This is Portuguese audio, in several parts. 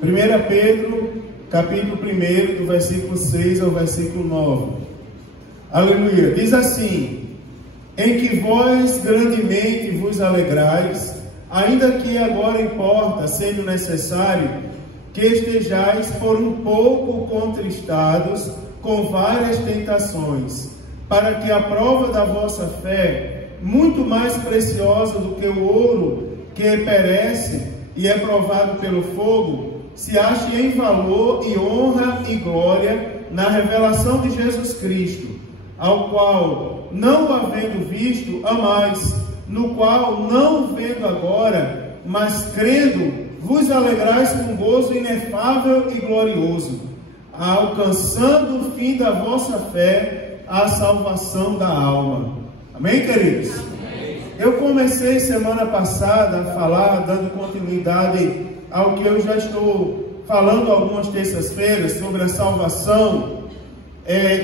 1 Pedro, capítulo 1, do versículo 6 ao versículo 9. Aleluia. Diz assim: em que vós grandemente vos alegrais, ainda que agora importa, sendo necessário, que estejais por um pouco contristados com várias tentações, para que a prova da vossa fé, muito mais preciosa do que o ouro que perece e é provado pelo fogo, se ache em valor e honra e glória na revelação de Jesus Cristo, ao qual, não havendo visto, amais, no qual, não vendo agora, mas crendo, vos alegrais com gozo inefável e glorioso, alcançando o fim da vossa fé, a salvação da alma. Amém, queridos? Amém. Eu comecei semana passada a falar, dando continuidade ao que eu já estou falando algumas terças-feiras sobre a salvação.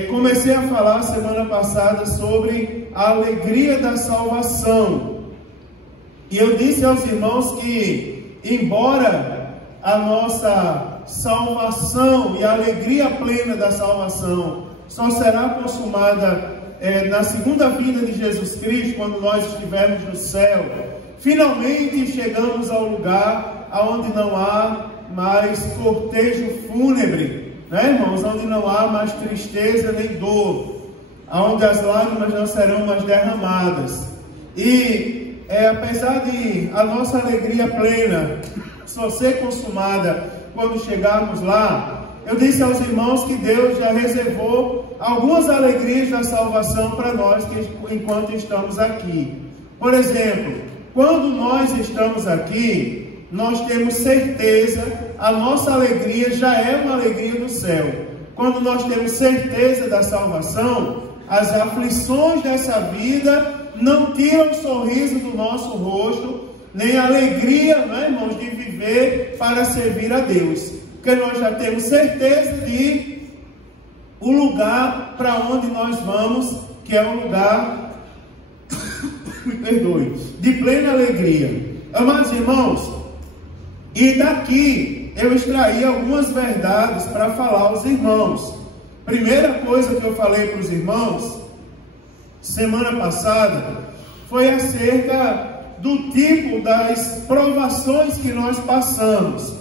Comecei a falar semana passada sobre a alegria da salvação. E eu disse aos irmãos que, embora a nossa salvação e a alegria plena da salvação só será consumada na segunda vinda de Jesus Cristo, quando nós estivermos no céu, finalmente chegamos ao lugar onde não há mais cortejo fúnebre, né, irmãos? Onde não há mais tristeza nem dor, onde as lágrimas não serão mais derramadas. E apesar de a nossa alegria plena só ser consumada quando chegarmos lá, eu disse aos irmãos que Deus já reservou algumas alegrias da salvação para nós enquanto estamos aqui. Por exemplo, quando nós estamos aqui, nós temos certeza, a nossa alegria já é uma alegria do céu. Quando nós temos certeza da salvação, as aflições dessa vida não tiram o sorriso do nosso rosto, nem a alegria, né, irmãos, de viver para servir a Deus. Porque nós já temos certeza de o lugar para onde nós vamos, que é um lugar, me perdoe, de plena alegria. Amados irmãos, e daqui eu extraí algumas verdades para falar aos irmãos. Primeira coisa que eu falei para os irmãos, semana passada, foi acerca do tipo das provações que nós passamos.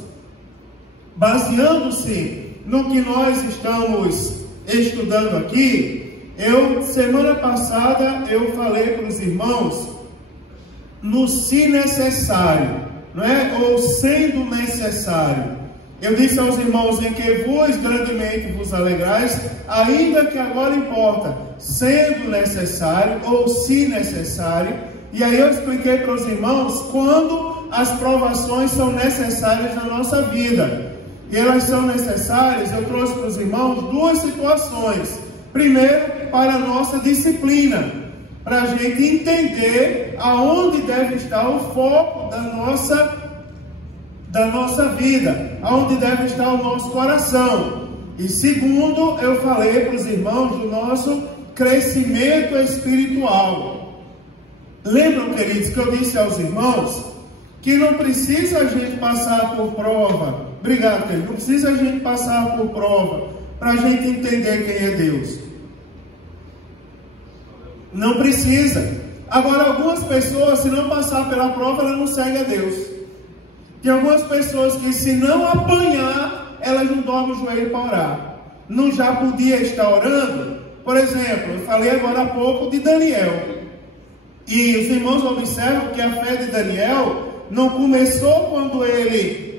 Baseando-se no que nós estamos estudando aqui, semana passada, eu falei para os irmãos no se necessário, não é? Ou sendo necessário. Eu disse aos irmãos: em que vos grandemente vos alegrais, ainda que agora importa, sendo necessário ou se necessário. E aí eu expliquei para os irmãos quando as provações são necessárias na nossa vida. E elas são necessárias, eu trouxe para os irmãos duas situações. Primeiro, para a nossa disciplina, para a gente entender aonde deve estar o foco da nossa vida, aonde deve estar o nosso coração. E segundo, eu falei para os irmãos do nosso crescimento espiritual. Lembram, queridos, que eu disse aos irmãos que não precisa a gente passar por prova. Obrigado, querido. Não precisa a gente passar por prova para a gente entender quem é Deus. Não precisa. Agora, algumas pessoas, se não passar pela prova, elas não seguem a Deus. Tem algumas pessoas que, se não apanhar, elas não dobram o joelho para orar. Não já podia estar orando? Por exemplo, eu falei agora há pouco de Daniel. E os irmãos observam que a fé de Daniel não começou quando ele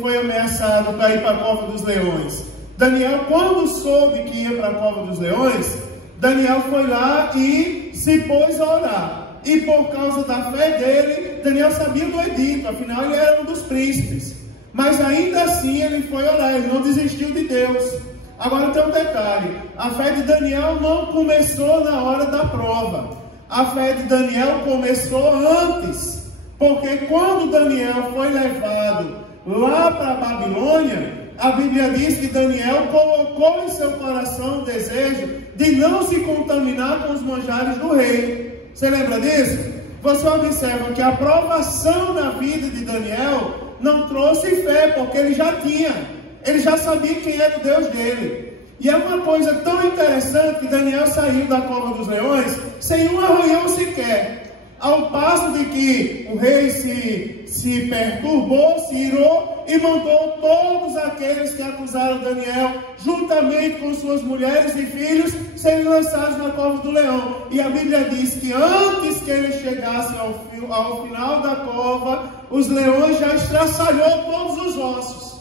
foi ameaçado para ir para a cova dos leões. Daniel, quando soube que ia para a cova dos leões, Daniel foi lá e se pôs a orar. E por causa da fé dele, Daniel sabia do edito, afinal ele era um dos príncipes. Mas ainda assim ele foi orar, ele não desistiu de Deus. Agora tem um detalhe: a fé de Daniel não começou na hora da prova. A fé de Daniel começou antes. Porque quando Daniel foi levado lá para a Babilônia, a Bíblia diz que Daniel colocou em seu coração o desejo de não se contaminar com os manjares do rei. Você lembra disso? Você observa que a provação na vida de Daniel não trouxe fé, porque ele já sabia quem era o Deus dele. E é uma coisa tão interessante que Daniel saiu da cova dos leões sem um arranhão sequer. Ao passo de que o rei se perturbou, se irou e mandou todos aqueles que acusaram Daniel, juntamente com suas mulheres e filhos, serem lançados na cova do leão. E a Bíblia diz que antes que eles chegassem ao final da cova, os leões já estraçalhou todos os ossos.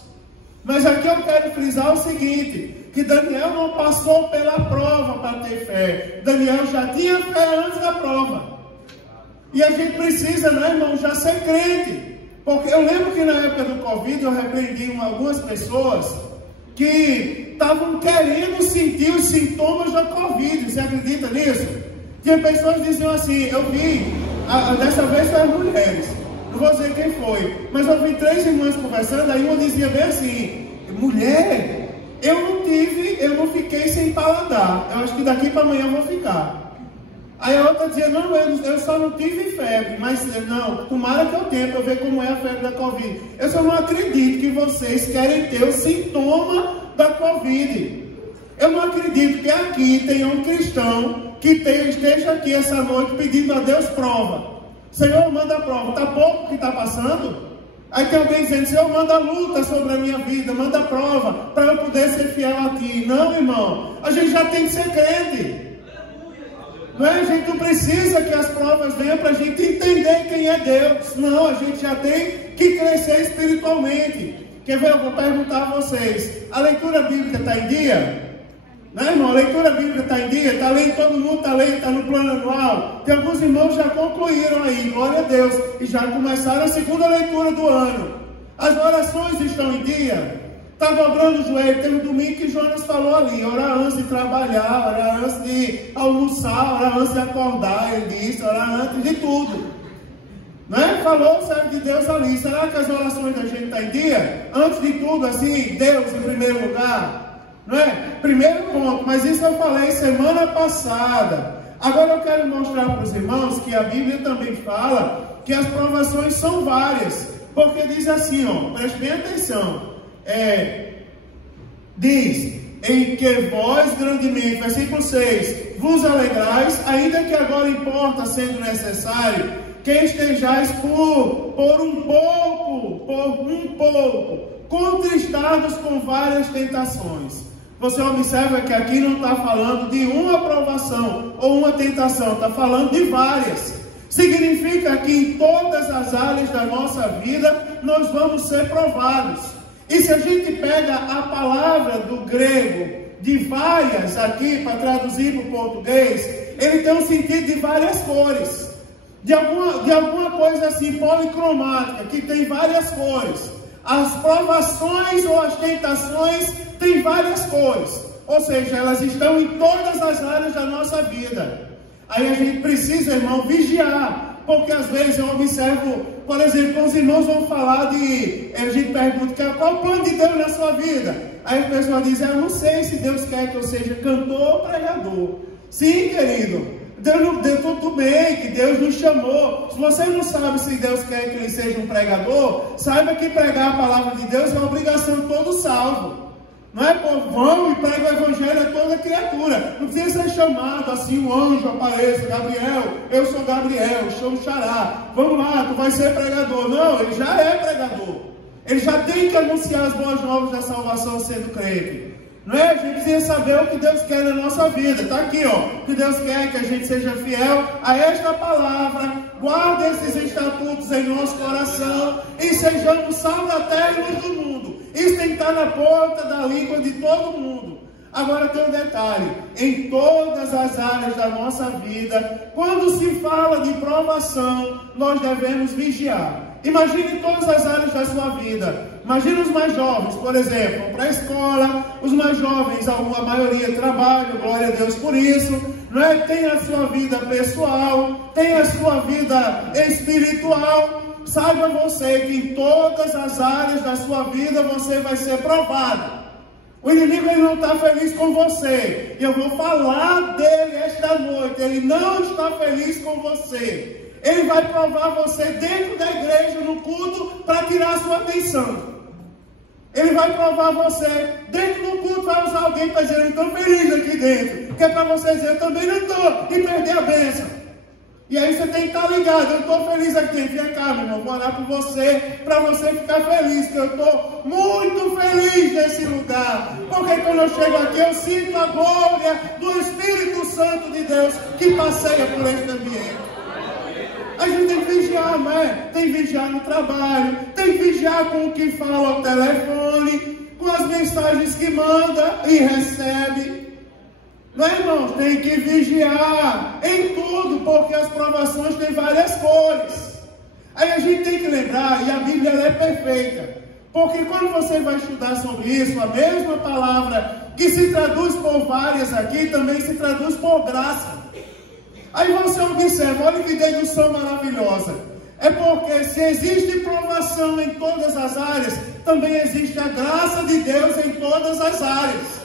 Mas aqui eu quero frisar o seguinte, que Daniel não passou pela prova para ter fé. Daniel já tinha fé antes da prova. E a gente precisa, né, irmão, já ser crente. Porque eu lembro que na época do Covid eu repreendi algumas pessoas que estavam querendo sentir os sintomas da Covid. Você acredita nisso? Tinha pessoas que diziam assim, eu vi, dessa vez foi as mulheres, não vou dizer quem foi, mas eu vi 3 irmãs conversando, aí uma dizia bem assim, mulher, eu não fiquei sem paladar, eu acho que daqui para amanhã eu vou ficar. Aí a outra dizia, não, eu só não tive febre, mas não, tomara que eu tenha para ver como é a febre da Covid. Eu só não acredito que vocês querem ter o sintoma da Covid. Eu não acredito que aqui tenha um cristão que esteja aqui essa noite pedindo a Deus prova. Senhor, manda prova, está pouco que está passando? Aí tem alguém dizendo, Senhor, manda luta sobre a minha vida, manda prova, para eu poder ser fiel a Ti. Não, irmão, a gente já tem que ser crente. Não é? A gente não precisa que as provas venham para a gente entender quem é Deus. Não, a gente já tem que crescer espiritualmente. Quer ver? Eu vou perguntar a vocês. A leitura bíblica está em dia? Né, irmão? A leitura bíblica está em dia? Está lendo todo mundo? Está lendo? Está no plano anual? Tem alguns irmãos que já concluíram aí, glória a Deus. E já começaram a segunda leitura do ano. As orações estão em dia? Está dobrando o joelho. Teve um domingo que Jonas falou ali, orar antes de trabalhar, orar antes de almoçar, orar antes de acordar, ele disse, orar antes de tudo. Né? Falou o servo de Deus ali. Será que as orações da gente estão em dia? Antes de tudo, assim, Deus em primeiro lugar. Não é? Primeiro ponto, mas isso eu falei semana passada. Agora eu quero mostrar para os irmãos que a Bíblia também fala que as provações são várias. Porque diz assim, ó, preste bem atenção. Diz, em que vós grandemente, versículo 6, vos alegrais, ainda que agora importa, sendo necessário, que estejais por um pouco, contristados com várias tentações. Você observa que aqui não está falando de uma provação ou uma tentação, está falando de várias. Significa que em todas as áreas da nossa vida, nós vamos ser provados. E se a gente pega a palavra do grego, de várias aqui, para traduzir para o português, ele tem um sentido de várias cores. De alguma coisa assim, policromática, que tem várias cores. As provações ou as tentações têm várias cores. Ou seja, elas estão em todas as áreas da nossa vida. Aí a gente precisa, irmão, vigiar. Porque às vezes eu observo, por exemplo, os irmãos vão falar a gente pergunta, qual o plano de Deus na sua vida? Aí a pessoa diz, eu não sei se Deus quer que eu seja cantor ou pregador. Sim, querido, Deus tudo bem, que Deus nos chamou. Se você não sabe se Deus quer que ele seja um pregador, saiba que pregar a palavra de Deus é uma obrigação de todo salvo. Não é, povo, vão e prega o evangelho a toda criatura. Não precisa ser chamado assim, um anjo apareça, Gabriel, eu sou Gabriel, sou o Xará. Vamos lá, tu vai ser pregador. Não, ele já é pregador. Ele já tem que anunciar as boas novas da salvação sendo crente. Não é? A gente precisa saber o que Deus quer na nossa vida. Está aqui, ó. Que Deus quer que a gente seja fiel a esta palavra. Guarde esses estatutos em nosso coração e sejamos sal da terra e luz do mundo. Isso tem que estar na ponta da língua de todo mundo. Agora tem um detalhe. Em todas as áreas da nossa vida, quando se fala de provação, nós devemos vigiar. Imagine todas as áreas da sua vida. Imagine os mais jovens, por exemplo, para a escola. Os mais jovens, a maioria trabalham, glória a Deus por isso. Não é? Tem a sua vida pessoal, tem a sua vida espiritual. Saiba você que em todas as áreas da sua vida você vai ser provado. O inimigo ele não está feliz com você. E eu vou falar dele esta noite. Ele não está feliz com você. Ele vai provar você dentro da igreja, no culto, para tirar a sua atenção. Ele vai provar você dentro do culto, vai usar alguém para dizer, eu estou feliz aqui dentro. Que é para você dizer, eu também não estou, e perder a bênção. E aí você tem que estar ligado, eu estou feliz aqui, vem cá, meu irmão, vou orar por você, para você ficar feliz, que eu estou muito feliz nesse lugar. Porque quando eu chego aqui, eu sinto a glória do Espírito Santo de Deus que passeia por este ambiente. A gente tem que vigiar, não é? Tem que vigiar no trabalho, tem que vigiar com o que fala ao telefone, com as mensagens que manda e recebe. Não é, irmãos? Tem que vigiar em tudo, porque as provações têm várias cores. Aí a gente tem que lembrar, e a Bíblia ela é perfeita, porque quando você vai estudar sobre isso, a mesma palavra que se traduz por várias aqui, também se traduz por graça. Aí você observa, olha que dedução maravilhosa. É porque se existe provação em todas as áreas, também existe a graça de Deus em todas as áreas.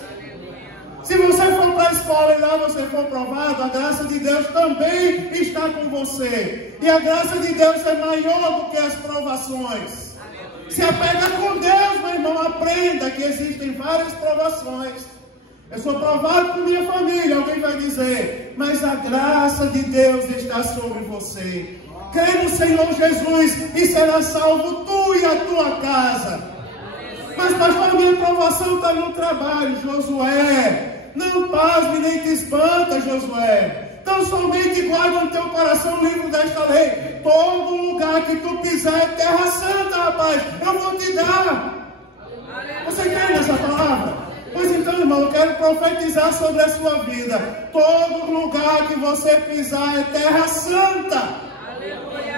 Se você for para a escola e lá você for provado, a graça de Deus também está com você. E a graça de Deus é maior do que as provações. Se apega com Deus, meu irmão, aprenda que existem várias provações. Eu sou provado por minha família, alguém vai dizer, mas a graça de Deus está sobre você. Crê no Senhor Jesus e será salvo tu e a tua casa. Mas pastor, a minha provação está no trabalho, Josué. Não pasme nem te espanta, Josué. Então somente guarda no teu coração o livro desta lei. Todo lugar que tu pisar é terra santa, rapaz. Eu vou te dar. Você crê nessa palavra? Pois então, irmão, eu quero profetizar sobre a sua vida. Todo lugar que você pisar é terra santa.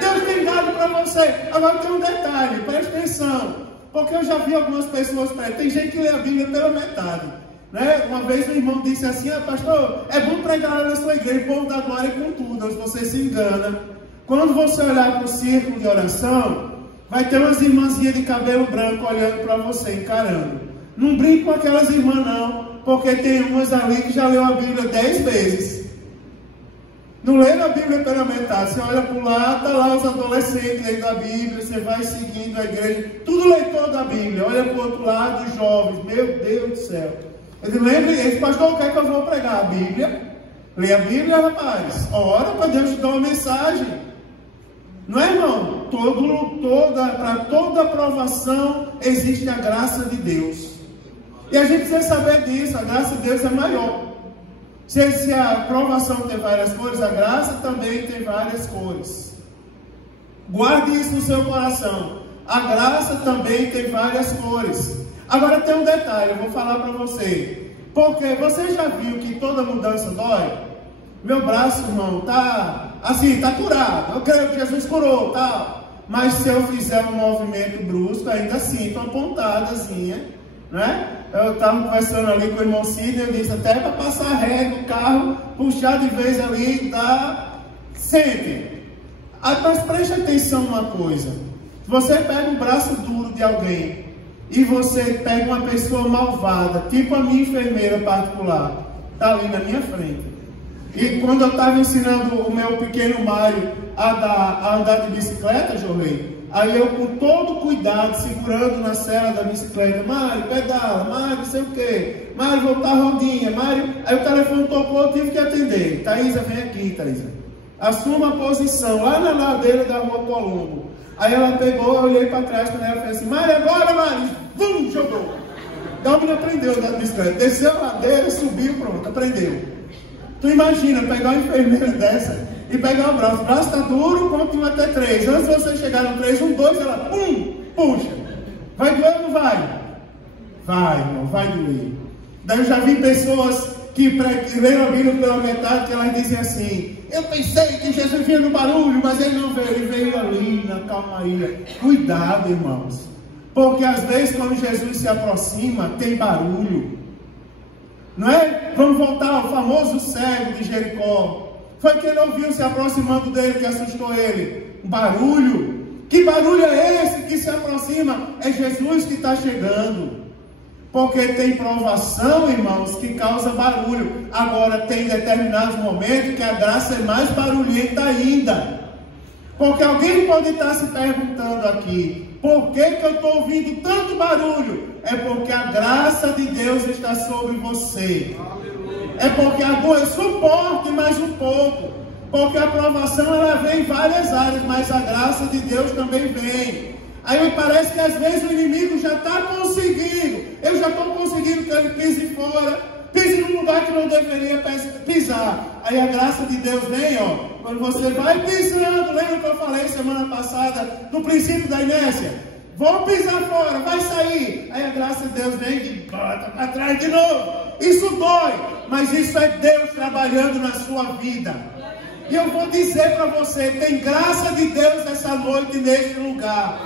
Deus tem dado para você. Agora tem um detalhe, preste atenção. Porque eu já vi algumas pessoas, tem gente que lê a Bíblia pela metade. Né? Uma vez um irmão disse assim, pastor, é bom pregar lá na sua igreja, o povo da glória com tudo. Você se engana. Quando você olhar para o círculo de oração, vai ter umas irmãzinhas de cabelo branco olhando para você, encarando. Não brinque com aquelas irmãs não, porque tem umas ali que já leu a Bíblia 10 vezes. Não lê a Bíblia pela metade, você olha para o lado, está lá os adolescentes lendo a Bíblia, você vai seguindo a igreja, tudo leitor da Bíblia, olha para o outro lado, os jovens, meu Deus do céu. Ele lembra, ele, pastor, o que é que eu vou pregar? A Bíblia? Lê a Bíblia, rapaz, ora para Deus te dar uma mensagem. Não é, irmão? Para toda aprovação existe a graça de Deus. E a gente precisa saber disso, a graça de Deus é maior. Se a aprovação tem várias cores, a graça também tem várias cores. Guarde isso no seu coração. A graça também tem várias cores. Agora tem um detalhe, eu vou falar para você. Porque você já viu que toda mudança dói? Meu braço, irmão, tá assim, tá curado. Eu creio que Jesus curou, tá? Mas se eu fizer um movimento brusco, ainda sinto uma pontadazinha, né? Eu estava conversando ali com o irmão Sidney, eu disse, até para passar ré no carro, puxar de vez ali, dá... Sente. Mas preste atenção uma coisa. Se você pega um braço duro de alguém e você pega uma pessoa malvada, tipo a minha enfermeira particular, está ali na minha frente. E quando eu estava ensinando o meu pequeno Mário a andar de bicicleta, Jorlei, aí eu com todo cuidado, segurando na sela da bicicleta, Mário, pedala, Mário, não sei o quê, Mário, voltar a rodinha, Mário, aí o telefone tocou, eu tive que atender. Thaisa, vem aqui, Thaisa. Assuma a posição, lá na ladeira da Rua Colombo. Aí ela pegou, eu olhei para trás quando ela fez assim, Mário, agora, Mário, vum, jogou. Então ele aprendeu a andar de bicicleta, desceu a ladeira, subiu, pronto, aprendeu. Tu imagina, pegar uma enfermeira dessa e pegar o braço está duro, conta 1 até 3. Antes de você chegar no 3, 1, 2, ela, pum, puxa. Vai doer ou não vai? Vai, irmão, vai doer. Daí eu já vi pessoas que leram a Bíblia pela metade, que elas dizem assim, eu pensei que Jesus vinha no barulho, mas ele não veio, ele veio ali, na calmaria. Cuidado, irmãos, porque às vezes quando Jesus se aproxima, tem barulho. Não é? Vamos voltar ao famoso cego de Jericó. Foi que ele ouviu se aproximando dele que assustou ele. Um barulho. Que barulho é esse que se aproxima? É Jesus que está chegando. Porque tem provação, irmãos, que causa barulho. Agora tem determinados momentos que a graça é mais barulhenta ainda. Porque alguém pode estar se perguntando aqui, por que eu estou ouvindo tanto barulho? É porque a graça de Deus está sobre você. É porque agora suporte mais um pouco. Porque a aprovação ela vem em várias áreas, mas a graça de Deus também vem. Aí me parece que às vezes o inimigo já está conseguindo. Eu já estou conseguindo que ele pise fora. Pise num lugar que não deveria pisar. Aí a graça de Deus vem, ó. Quando você vai pisando, lembra que eu falei semana passada, no princípio da inércia? Vou pisar fora, vai sair. Aí a graça de Deus vem e bota para trás de novo. Isso dói, mas isso é Deus trabalhando na sua vida. E eu vou dizer para você, tem graça de Deus essa noite neste lugar.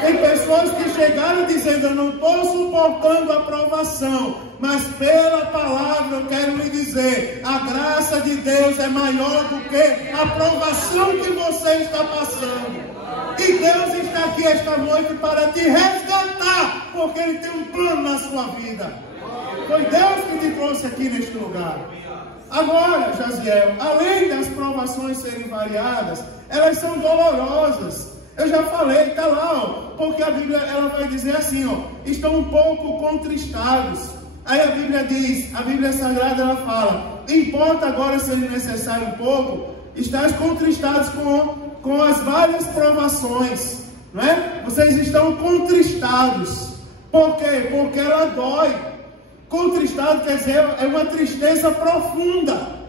Tem pessoas que chegaram dizendo, eu não estou suportando a provação, mas pela palavra eu quero lhe dizer, a graça de Deus é maior do que a provação que você está passando. E Deus está aqui esta noite para te resgatar, porque Ele tem um plano na sua vida. Foi Deus que te trouxe aqui neste lugar. Agora, Jaziel, além das provações serem variadas, elas são dolorosas. Eu já falei, está lá, ó, porque a Bíblia ela vai dizer assim, ó, estão um pouco contristados. Aí a Bíblia diz, a Bíblia Sagrada ela fala, importa agora ser necessário um pouco, estáis contristados com as várias provações, não é? Vocês estão contristados. Por quê? Porque ela dói. Contristado quer dizer, é uma tristeza profunda.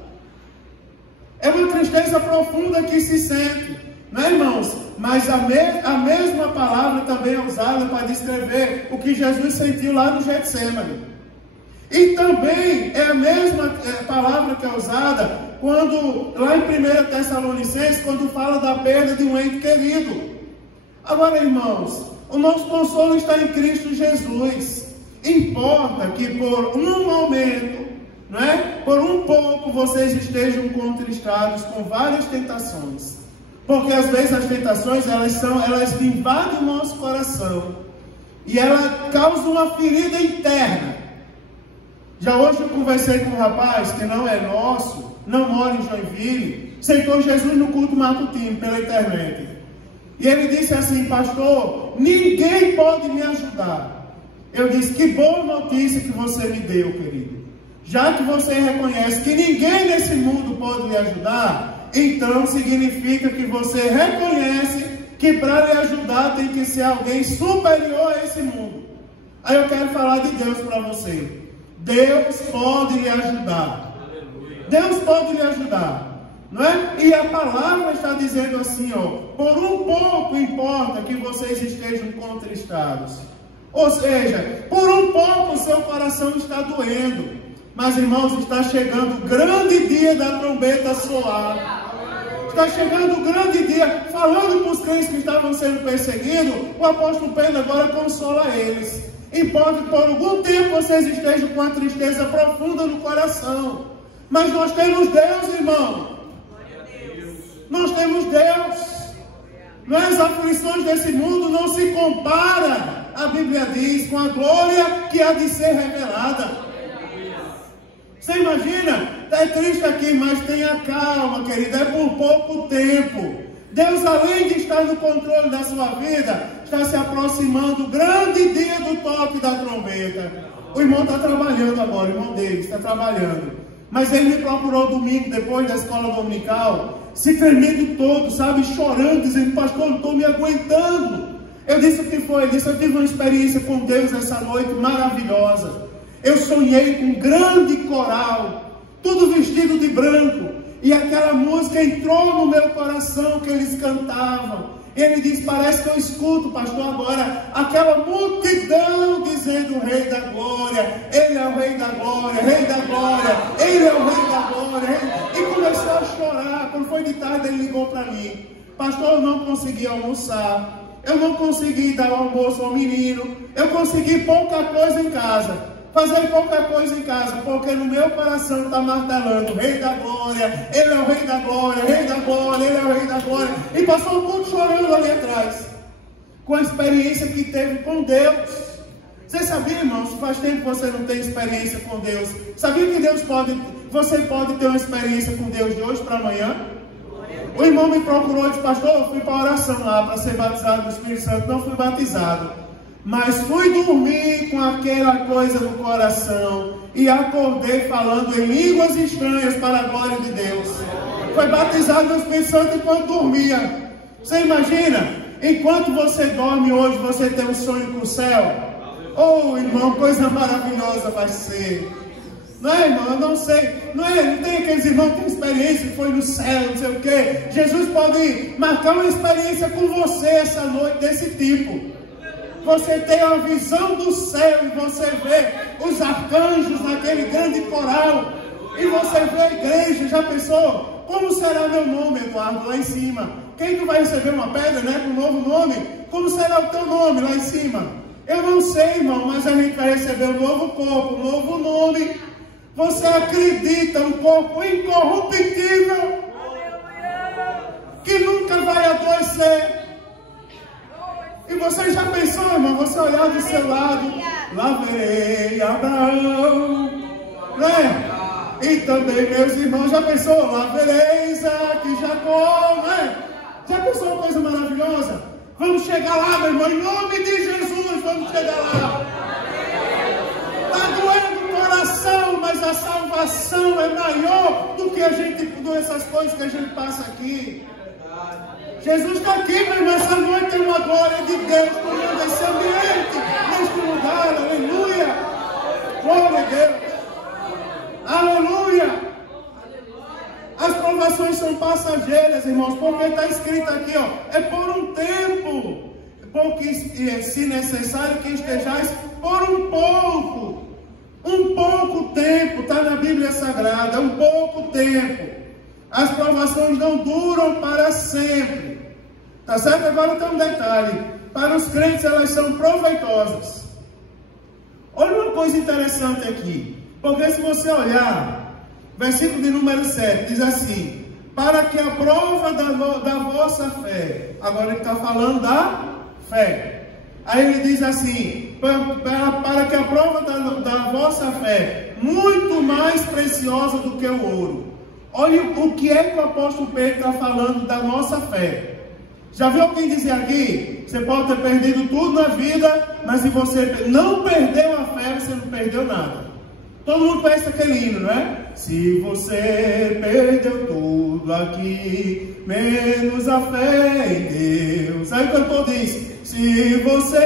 É uma tristeza profunda que se sente. Não é, irmãos? Mas a mesma palavra também é usada para descrever o que Jesus sentiu lá no Getsemane. E também é a mesma palavra que é usada quando, lá em 1 Tessalonicenses, quando fala da perda de um ente querido. Agora, irmãos, o nosso consolo está em Cristo Jesus. Importa que por um momento, não é? Por um pouco, vocês estejam contristados com várias tentações. Porque às vezes as tentações, elas invadem o nosso coração. E ela causa uma ferida interna. Já hoje eu conversei com um rapaz que não é nosso, não mora em Joinville, aceitou Jesus no culto matutino pela internet. E ele disse assim, pastor, ninguém pode me ajudar. Eu disse, que boa notícia que você me deu, querido. Já que você reconhece que ninguém nesse mundo pode lhe ajudar, então significa que você reconhece que para lhe ajudar tem que ser alguém superior a esse mundo. Aí eu quero falar de Deus para você. Deus pode lhe ajudar. Deus pode lhe ajudar. Não é? E a palavra está dizendo assim, ó, por um pouco importa que vocês estejam contristados. Ou seja, por um pouco o seu coração está doendo. Mas, irmãos, está chegando o grande dia da trombeta soar. Está chegando o grande dia. Falando com os crentes que estavam sendo perseguidos, o apóstolo Pedro agora consola eles. Importa que por algum tempo vocês estejam com a tristeza profunda no coração. Mas nós temos Deus, irmão. Nós temos Deus. As aflições desse mundo não se comparam, a Bíblia diz, com a glória que há de ser revelada. Você imagina? É triste aqui, mas tenha calma, querida, é por pouco tempo. Deus, além de estar no controle da sua vida, está se aproximando o grande dia do toque da trombeta. O irmão está trabalhando agora, o irmão dele está trabalhando. Mas ele me procurou domingo, depois da escola dominical, se tremendo todo, sabe, chorando, dizendo, pastor, não estou me aguentando. Eu disse o que foi? Ele disse, eu tive uma experiência com Deus essa noite maravilhosa. Eu sonhei com um grande coral, tudo vestido de branco, e aquela música entrou no meu coração que eles cantavam. Ele diz, parece que eu escuto, pastor, agora aquela multidão dizendo, Rei da Glória, Ele é o Rei da Glória, Rei da Glória, Ele é o Rei da Glória. E começou a chorar. Quando foi de tarde, ele ligou para mim, pastor, eu não consegui almoçar, eu não consegui dar o almoço ao menino, eu consegui pouca coisa em casa. Fazer pouca coisa em casa, porque no meu coração está martelando, Rei da Glória, Ele é o Rei da Glória, Rei da Glória, Ele é o Rei da Glória. E passou um pouco chorando ali atrás, com a experiência que teve com Deus. Você sabia, irmãos, faz tempo que você não tem experiência com Deus. Sabia que você pode ter uma experiência com Deus de hoje para amanhã? O irmão me procurou e disse: pastor, eu fui para a oração lá para ser batizado no Espírito Santo, não fui batizado, mas fui dormir com aquela coisa no coração e acordei falando em línguas estranhas para a glória de Deus. Foi batizado no Espírito Santo enquanto dormia. Você imagina? Enquanto você dorme hoje, você tem um sonho com o céu? Oh, irmão, coisa maravilhosa vai ser. Não é, irmão? Eu não sei. Não tem aqueles irmãos que têm experiência, que foi no céu, não sei o quê. Jesus pode marcar uma experiência com você essa noite desse tipo. Você tem a visão do céu e você vê os arcanjos naquele grande coral. E você vê a igreja. Já pensou? Como será meu nome, Eduardo, lá em cima? Quem que vai receber uma pedra, né, com um novo nome? Como será o teu nome lá em cima? Eu não sei, irmão, mas a gente vai receber um novo corpo, um novo nome. Você acredita, um corpo incorruptível, que nunca vai adoecer. E você já pensou, irmão, você olhar do seu lado, lá verei Abraão, né? E também meus irmãos, já pensou? Lá verei Isaac e Jacó, né? Já pensou uma coisa maravilhosa? Vamos chegar lá, meu irmão, em nome de Jesus, vamos chegar lá. Está doendo o coração, mas a salvação é maior do que essas coisas que a gente passa aqui. Jesus está aqui, meu irmão, essa noite tem uma glória de Deus tomando esse ambiente, neste lugar, aleluia. Glória a Deus. Aleluia! As provações são passageiras, irmãos, porque está escrito aqui, ó, é por um tempo, porque se necessário que estejais por um pouco tempo, está na Bíblia Sagrada, um pouco tempo. As provações não duram para sempre, tá certo? Agora tem um detalhe, para os crentes elas são proveitosas. Olha uma coisa interessante aqui. Porque se você olhar, versículo de número 7, diz assim: para que a prova da vossa fé, agora ele está falando da fé. Aí ele diz assim: para que a prova da vossa fé, muito mais preciosa do que o ouro. Olha o que é que o apóstolo Pedro está falando da nossa fé. Já viu alguém dizer aqui? Você pode ter perdido tudo na vida, mas se você não perdeu a fé, você não perdeu nada. Todo mundo conhece aquele hino, não é? Se você perdeu tudo aqui, menos a fé em Deus. Aí o cantor diz: se você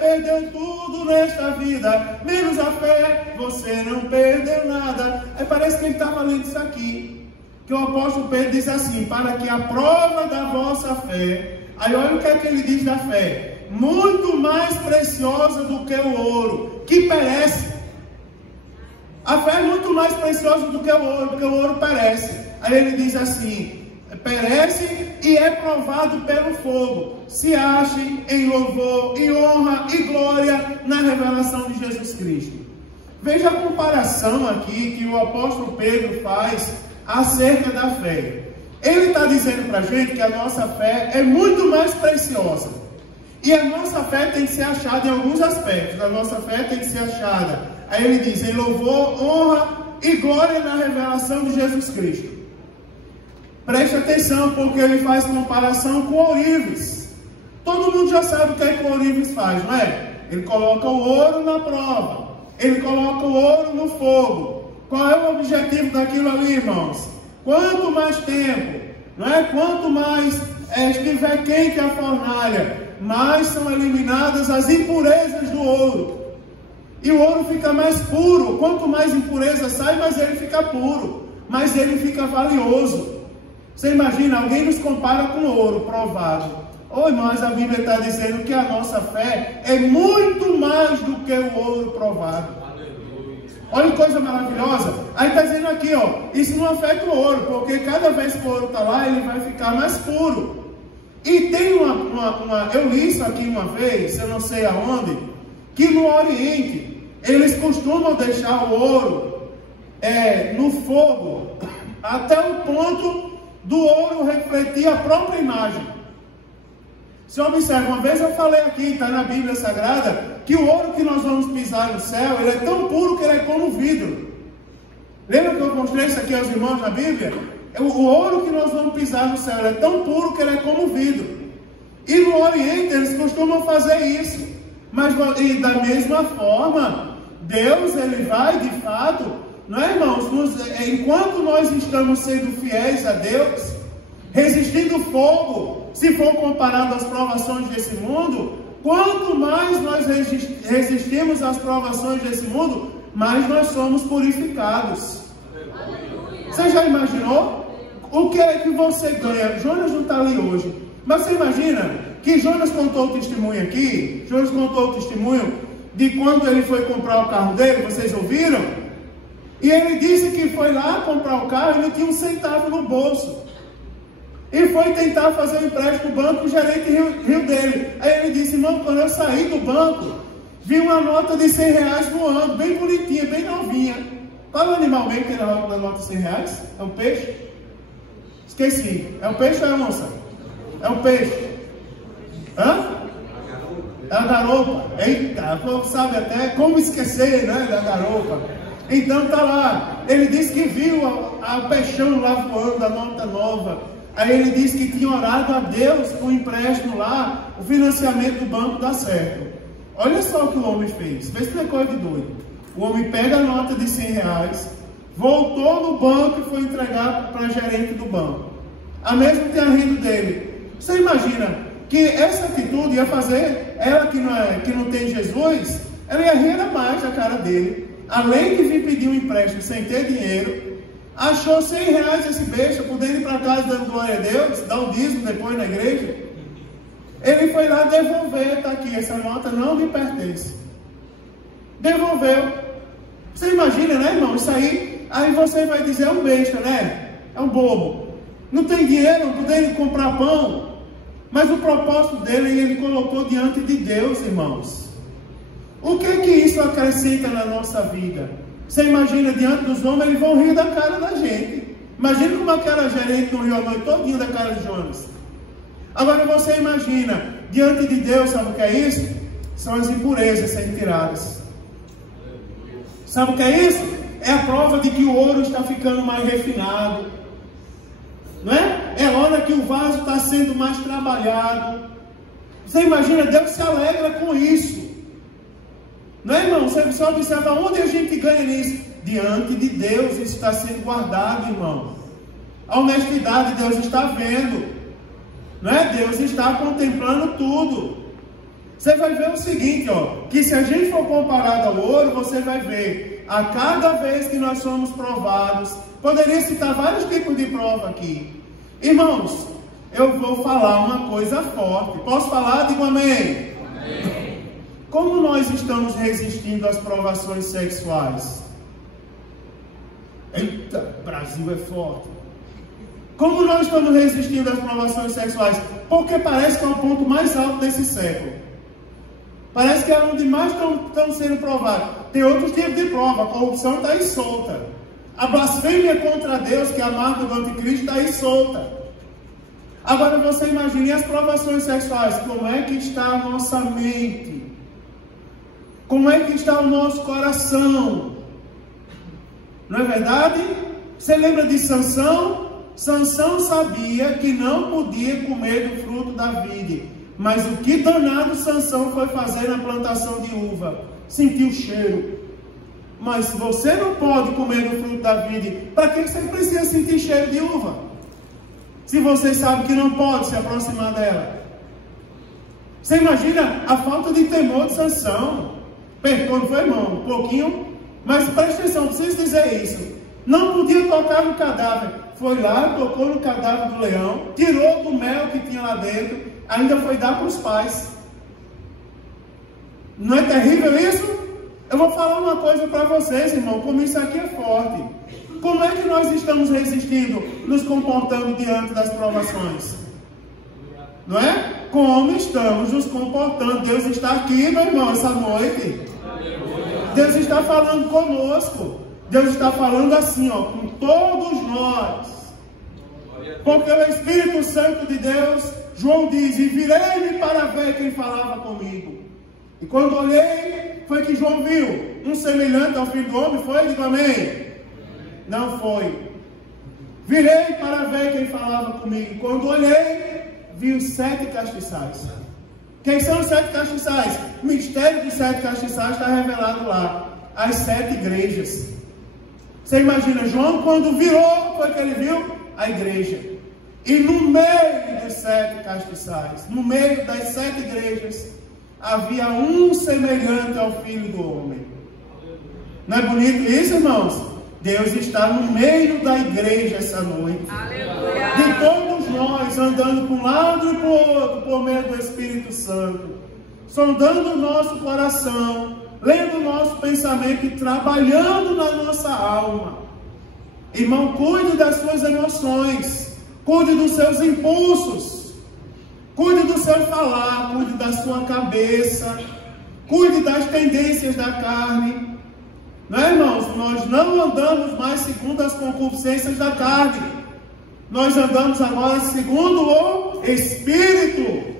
perdeu tudo nesta vida, menos a fé, você não perdeu nada. Aí parece que ele está falando isso aqui. Que o apóstolo Pedro diz assim: para que a prova da vossa fé. Aí olha o que é que ele diz da fé: muito mais preciosa do que o ouro, que perece. A fé é muito mais preciosa do que o ouro, porque o ouro perece. Aí ele diz assim: perece e é provado pelo fogo. Se ache em louvor, e honra e glória na revelação de Jesus Cristo. Veja a comparação aqui que o apóstolo Pedro faz acerca da fé. Ele está dizendo para a gente que a nossa fé é muito mais preciosa. E a nossa fé tem que ser achada em alguns aspectos. A nossa fé tem que ser achada, aí ele diz, em louvor, honra e glória na revelação de Jesus Cristo. Preste atenção, porque ele faz comparação com ourives. Todo mundo já sabe o que é que o ourives faz, não é? Ele coloca o ouro na prova. Ele coloca o ouro no fogo. Qual é o objetivo daquilo ali, irmãos? Quanto mais tempo, não é? Quanto mais estiver quente a fornalha, mais são eliminadas as impurezas do ouro. E o ouro fica mais puro. Quanto mais impureza sai, mais ele fica puro. Mais ele fica valioso. Você imagina, alguém nos compara com ouro provado. Ô irmãos, a Bíblia está dizendo que a nossa fé é muito mais do que o ouro provado. Olha que coisa maravilhosa. Aí está dizendo aqui, ó, isso não afeta o ouro, porque cada vez que o ouro está lá, ele vai ficar mais puro. E tem eu li isso aqui uma vez, eu não sei aonde, que no Oriente, eles costumam deixar o ouro no fogo, até o ponto do ouro refletir a própria imagem. Se observa, uma vez eu falei aqui, está na Bíblia Sagrada, que o ouro que nós vamos pisar no céu, ele é tão puro que ele é como vidro. Lembra que eu mostrei isso aqui aos irmãos na Bíblia? O ouro que nós vamos pisar no céu é tão puro que ele é como vidro. E no Oriente eles costumam fazer isso. Mas e da mesma forma, Deus ele vai de fato, não é, irmãos? Enquanto nós estamos sendo fiéis a Deus, resistindo o fogo, se for comparado às provações desse mundo, quanto mais nós resistimos às provações desse mundo, mais nós somos purificados. Você já imaginou? O que é que você ganha? Jonas não está ali hoje, mas você imagina que Jonas contou o testemunho aqui? Jonas contou o testemunho de quando ele foi comprar o carro dele, vocês ouviram? E ele disse que foi lá comprar o carro e não tinha um centavo no bolso. E foi tentar fazer um empréstimo no banco, o gerente riu dele. Aí ele disse, irmão, quando eu saí do banco, vi uma nota de 100 reais voando, bem bonitinha, bem novinha. Qual é o animal mesmo que era da nota de 100 reais? É um peixe? Esqueci. É um peixe ou é onça? É um peixe. Hã? É a garopa. Eita, sabe até como esquecer, né, da garopa. Então tá lá. Ele disse que viu a peixão lá voando, a nota nova. Aí ele disse que tinha orado a Deus com o empréstimo lá, o financiamento do banco dá certo. Olha só o que o homem fez. Vê se não é coisa de doido. O homem pega a nota de 100 reais, voltou no banco e foi entregar para a gerente do banco. A mesma tinha rido dele. Você imagina que essa atitude ia fazer, ela que não tem Jesus, ela ia rir mais a cara dele. Além de vir pedir um empréstimo sem ter dinheiro, achou 100 reais esse besta, podendo ir para casa dando glória a Deus, dar um dízimo depois na igreja. Ele foi lá devolver, está aqui, essa nota não me pertence. Devolveu. Você imagina, né, irmão? Isso aí você vai dizer, é um besta, né? É um bobo. Não tem dinheiro, não podendo comprar pão. Mas o propósito dele, ele colocou diante de Deus, irmãos. O que isso acrescenta na nossa vida? Você imagina, diante dos homens, eles vão rir da cara da gente. Imagina como aquela gerente não riu a noite todinha da cara de Jonas. Agora você imagina, diante de Deus, sabe o que é isso? São as impurezas sendo tiradas. Sabe o que é isso? É a prova de que o ouro está ficando mais refinado. Não é? É hora que o vaso está sendo mais trabalhado. Você imagina, Deus se alegra com isso. Não é, irmão? Você só observa onde a gente ganha nisso. Diante de Deus isso está sendo guardado, irmão. A honestidade Deus está vendo. Não é? Deus está contemplando tudo. Você vai ver o seguinte, ó, que se a gente for comparado ao ouro, você vai ver, a cada vez que nós somos provados, poderia citar vários tipos de prova aqui. Irmãos, eu vou falar uma coisa forte. Posso falar? Digo amém. Amém. Como nós estamos resistindo às provações sexuais? Eita, Brasil é forte. Como nós estamos resistindo às provações sexuais? Porque parece que é o ponto mais alto desse século. Parece que é onde mais estão sendo provados. Tem outros tipos de prova. A corrupção está aí solta. A blasfêmia contra Deus, que é a marca do anticristo, está aí solta. Agora você imagine as provações sexuais. Como é que está a nossa mente? Como é que está o nosso coração? Não é verdade? Você lembra de Sansão? Sansão sabia que não podia comer do fruto da vide. Mas o que danado Sansão foi fazer na plantação de uva? Sentiu o cheiro. Mas se você não pode comer do fruto da vide, para que você precisa sentir cheiro de uva? Se você sabe que não pode se aproximar dela. Você imagina a falta de temor de Sansão. Percou, não foi, irmão? Um pouquinho. Mas presta atenção, preciso dizer isso. Não podia tocar no cadáver. Foi lá, tocou no cadáver do leão, tirou do mel que tinha lá dentro, ainda foi dar para os pais. Não é terrível isso? Eu vou falar uma coisa para vocês, irmão, como isso aqui é forte. Como é que nós estamos resistindo, nos comportando diante das provações? Não é? Como estamos nos comportando? Deus está aqui, meu irmão, essa noite. Deus está falando conosco. Deus está falando assim, ó, com todos nós. Porque o Espírito Santo de Deus, João diz, e virei-me para ver quem falava comigo. E quando olhei, foi que João viu um semelhante ao Filho do Homem, foi? Digo amém. Não foi. Virei para ver quem falava comigo. Quando olhei, vi os 7 castiçais. Quem são os 7 castiçais? O mistério dos 7 castiçais está revelado lá. As 7 igrejas. Você imagina, João, quando virou, foi que ele viu? A igreja. E no meio dos 7 castiçais, no meio das 7 igrejas, havia um semelhante ao Filho do Homem. Não é bonito isso, irmãos? Deus está no meio da igreja essa noite. Aleluia. De todos nós, andando para um lado e para o outro, por meio do Espírito Santo. Sondando o nosso coração, lendo o nosso pensamento e trabalhando na nossa alma. Irmão, cuide das suas emoções. Cuide dos seus impulsos. Cuide do seu falar. Cuide da sua cabeça. Cuide das tendências da carne. Não é, irmãos? Nós não andamos mais segundo as concupiscências da carne. Nós andamos agora segundo o Espírito.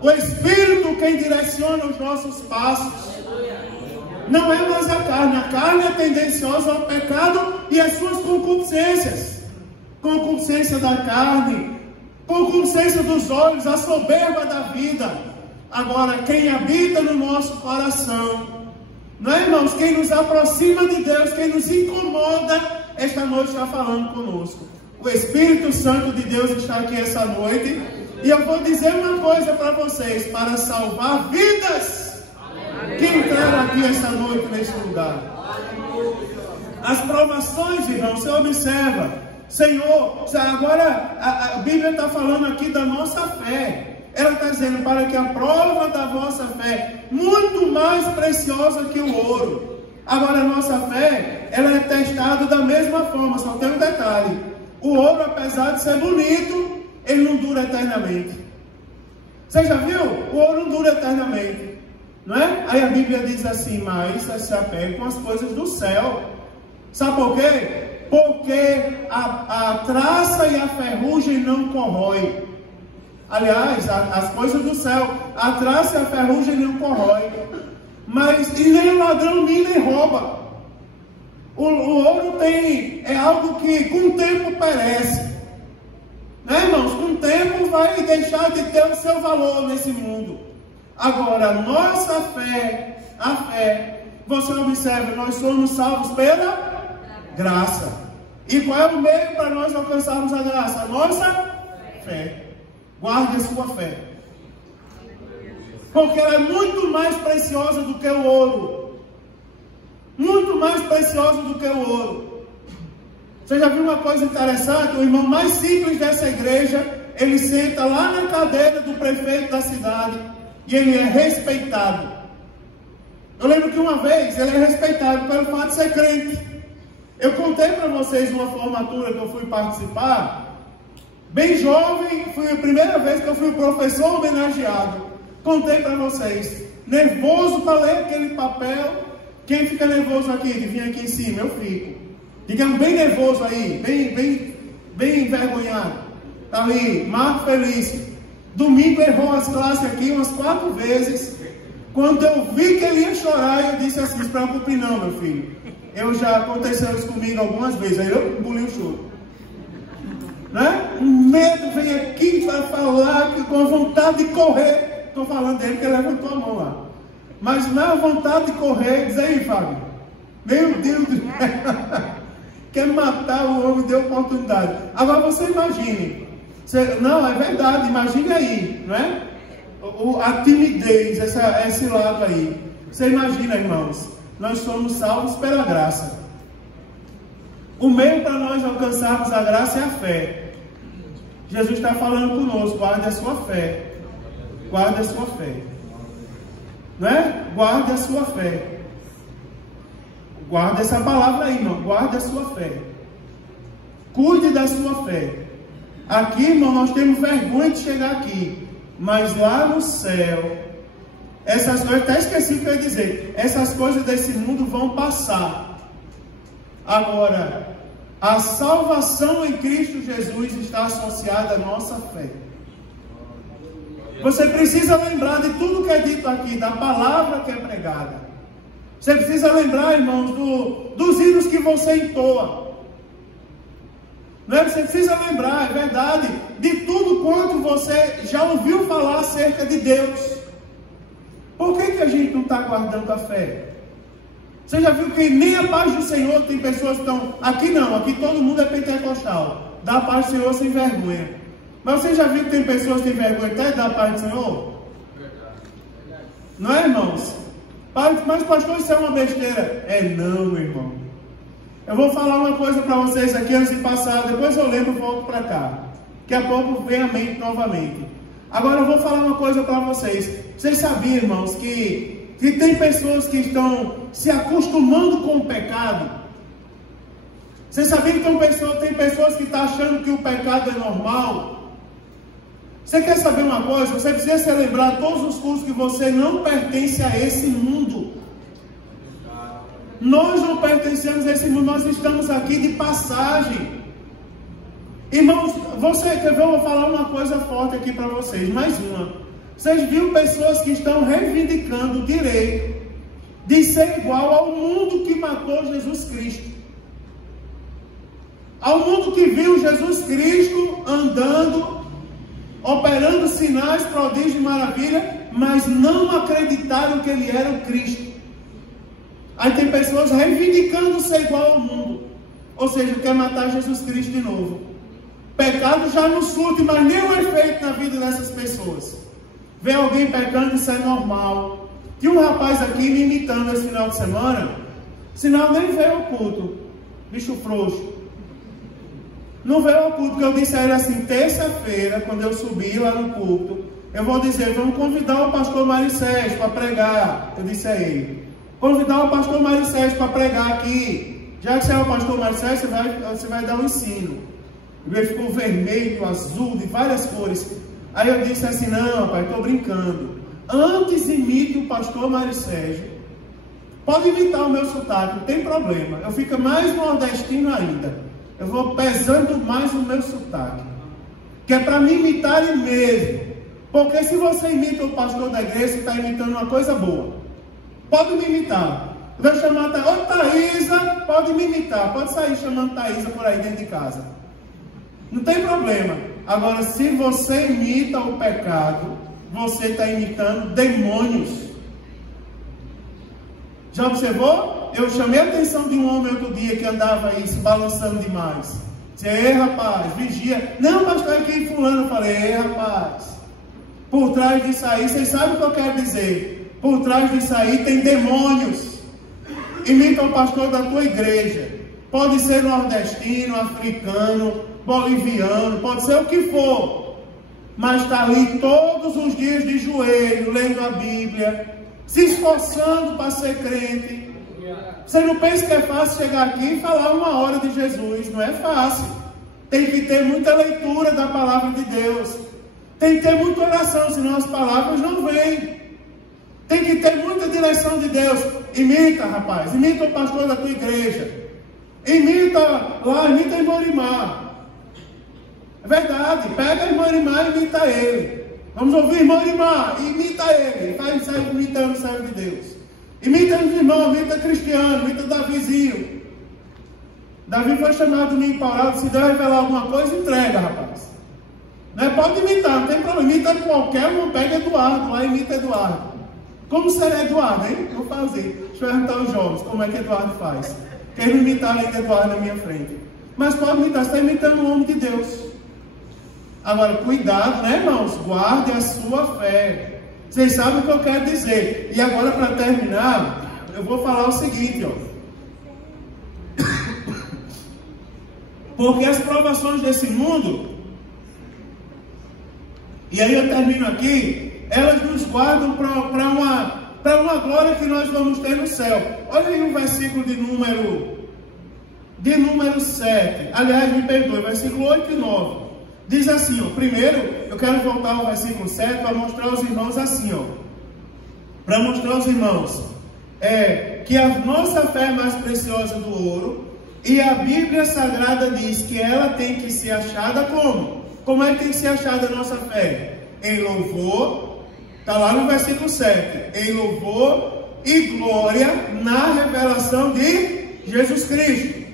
O Espírito quem direciona os nossos passos. Não é mais a carne. A carne é tendenciosa ao pecado e às suas concupiscências. Concupiscência da carne, concupiscência dos olhos, a soberba da vida. Agora, quem habita no nosso coração, não é, irmãos? Quem nos aproxima de Deus, quem nos incomoda, esta noite está falando conosco. O Espírito Santo de Deus está aqui essa noite. E eu vou dizer uma coisa para vocês, para salvar vidas que entraram aqui essa noite neste lugar. As provações, irmão, você observa. Senhor, agora a Bíblia está falando aqui da nossa fé. Ela está dizendo para que a prova da vossa fé, muito mais preciosa que o ouro. Agora a nossa fé, ela é testada da mesma forma, só tem um detalhe. O ouro, apesar de ser bonito, ele não dura eternamente. Você já viu? O ouro não dura eternamente. Não é? Aí a Bíblia diz assim, mas se apega com as coisas do céu. Sabe por quê? Porque a traça e a ferrugem não corrói. Aliás, as coisas do céu, a traça e a ferrugem não corrói. Mas e nem o ladrão nem rouba. O ouro é algo que com o tempo perece. Né, irmãos? Com o tempo vai deixar de ter o seu valor nesse mundo. Agora, nossa fé, a fé, você observa, nós somos salvos pela graça. E qual é o meio para nós alcançarmos a graça? A nossa fé. Guarde a sua fé. Porque ela é muito mais preciosa do que o ouro. Muito mais preciosa do que o ouro. Você já viu uma coisa interessante? O irmão mais simples dessa igreja, ele senta lá na cadeira do prefeito da cidade e ele é respeitado. Eu lembro que uma vez ele é respeitado pelo fato de ser crente. Eu contei para vocês uma formatura que eu fui participar. Bem jovem, foi a primeira vez que eu fui o professor homenageado. Contei para vocês. Nervoso para ler aquele papel. Quem fica nervoso aqui, de vir aqui em cima? Eu fico. Digamos, bem nervoso aí, bem envergonhado. Tá ali, Marco Felício. Domingo errou as classes aqui umas 4 vezes. Quando eu vi que ele ia chorar, eu disse assim, não se preocupe não, meu filho. Já aconteceu isso comigo algumas vezes, aí eu engoli o choro. Né? O medo vem aqui para falar, que com a vontade de correr. Estou falando dele que ele levantou a mão lá. Mas na vontade de correr, diz aí, Fábio. Meu Deus do céu. Quer matar o homem de oportunidade. Agora você imagine. Não, é verdade, imagine aí, não é? A timidez, esse lado aí. Você imagina, irmãos, nós somos salvos pela graça. O meio para nós alcançarmos a graça é a fé. Jesus está falando conosco, guarde a sua fé. Guarde a sua fé. Não é? Guarde a sua fé. Guarde essa palavra aí, irmão. Guarde a sua fé. Cuide da sua fé. Aqui, irmão, nós temos vergonha de chegar aqui. Mas lá no céu, essas coisas, até esqueci o que eu ia dizer. Essas coisas desse mundo vão passar. Agora, a salvação em Cristo Jesus está associada à nossa fé. Você precisa lembrar de tudo que é dito aqui, da palavra que é pregada. Você precisa lembrar, irmãos, dos hinos que você entoa. Não é? Você precisa lembrar, é verdade, de tudo quanto você já ouviu falar acerca de Deus. Por que a gente não está guardando a fé? Você já viu que nem a paz do Senhor, tem pessoas que estão... Aqui não, aqui todo mundo é pentecostal. Dá a paz do Senhor sem vergonha. Mas você já viu que tem pessoas que têm vergonha até da paz do Senhor? Não é, irmãos? Mas pastor, isso é uma besteira. É não, meu irmão. Eu vou falar uma coisa para vocês aqui antes de passar. Depois eu lembro e volto para cá. Daqui a pouco vem a mente novamente. Agora eu vou falar uma coisa para vocês. Vocês sabiam, irmãos, que tem pessoas que estão se acostumando com o pecado? Vocês sabiam que tem pessoas que estão achando que o pecado é normal? Você quer saber uma coisa? Você precisa se lembrar todos os cultos que você não pertence a esse mundo. Nós não pertencemos a esse mundo, nós estamos aqui de passagem. Irmãos, eu vou falar uma coisa forte aqui para vocês, mais uma. Vocês viram pessoas que estão reivindicando o direito de ser igual ao mundo que matou Jesus Cristo. Ao mundo que viu Jesus Cristo andando, operando sinais, prodígios e maravilha, mas não acreditaram que ele era o Cristo. Aí tem pessoas reivindicando ser igual ao mundo, ou seja, quer matar Jesus Cristo de novo. Pecado já não surte mais nenhum efeito na vida dessas pessoas. Vê alguém pecando, isso é normal. Tinha um rapaz aqui me imitando esse final de semana, sinal nem veio ao culto, bicho frouxo. Não veio ao culto, porque eu disse a ele assim, terça-feira, quando eu subir lá no culto, eu vou dizer, vamos convidar o pastor Mário Sérgio para pregar. Eu disse a ele, convidar o pastor Mário Sérgio para pregar aqui. Já que você é o pastor Mário Sérgio, você vai dar um ensino. Ele ficou vermelho, azul, de várias cores. Aí eu disse assim, não, pai, estou brincando. Antes imite o pastor Mário Sérgio. Pode imitar o meu sotaque, não tem problema. Eu fico mais nordestino ainda. Eu vou pesando mais o meu sotaque. Que é para me imitarem mesmo. Porque se você imita o pastor da igreja, você está imitando uma coisa boa. Pode me imitar. Eu vou chamar a Ô Thaísa, pode me imitar. Pode sair chamando Thaísa por aí dentro de casa. Não tem problema. Agora, se você imita o pecado, você está imitando demônios. Já observou? Eu chamei a atenção de um homem outro dia que andava aí se balançando demais. Disse, ei rapaz, vigia. Não, pastor, aqui fulano. Eu falei, ei rapaz, por trás disso aí, vocês sabem o que eu quero dizer? Por trás disso aí tem demônios. Imita o pastor da tua igreja. Pode ser nordestino, africano, boliviano, pode ser o que for. Mas está ali todos os dias de joelho, lendo a Bíblia, se esforçando para ser crente. Você não pensa que é fácil chegar aqui e falar uma hora de Jesus? Não é fácil. Tem que ter muita leitura da palavra de Deus. Tem que ter muita oração, senão as palavras não vêm. Tem que ter muita direção de Deus. Imita, rapaz. Imita o pastor da tua igreja. Imita em Morimar. É verdade. Pega a irmã Irimar e imita ele. Vamos ouvir, irmão Irimar, imita ele. Sai imitando o servo de Deus. Imita os irmãos, imita Cristiano, imita Davizinho. Davi foi chamado domingo para orar, se Deus revelar alguma coisa, entrega, rapaz. Não é? Pode imitar, não tem problema. Imita qualquer um, pega Eduardo lá, imita Eduardo. Como será Eduardo, hein? Vou fazer. Deixa eu perguntar aos jovens como é que Eduardo faz. Quero imitar ali Eduardo na minha frente. Mas pode imitar, você está imitando o homem de Deus. Agora, cuidado, né, irmãos? Guarde a sua fé. Vocês sabem o que eu quero dizer. E agora, para terminar, eu vou falar o seguinte, ó. Porque as provações desse mundo, e aí eu termino aqui, elas nos guardam para uma glória que nós vamos ter no céu. Olha aí o versículo de número 7. Aliás, me perdoe, versículo 8 e 9. Diz assim, ó. Primeiro, eu quero voltar ao versículo 7 para mostrar aos irmãos assim, ó. Para mostrar aos irmãos que a nossa fé é mais preciosa do ouro. E a Bíblia Sagrada diz que ela tem que ser achada como? Como é que tem que ser achada a nossa fé? Em louvor, está lá no versículo 7. Em louvor e glória na revelação de Jesus Cristo.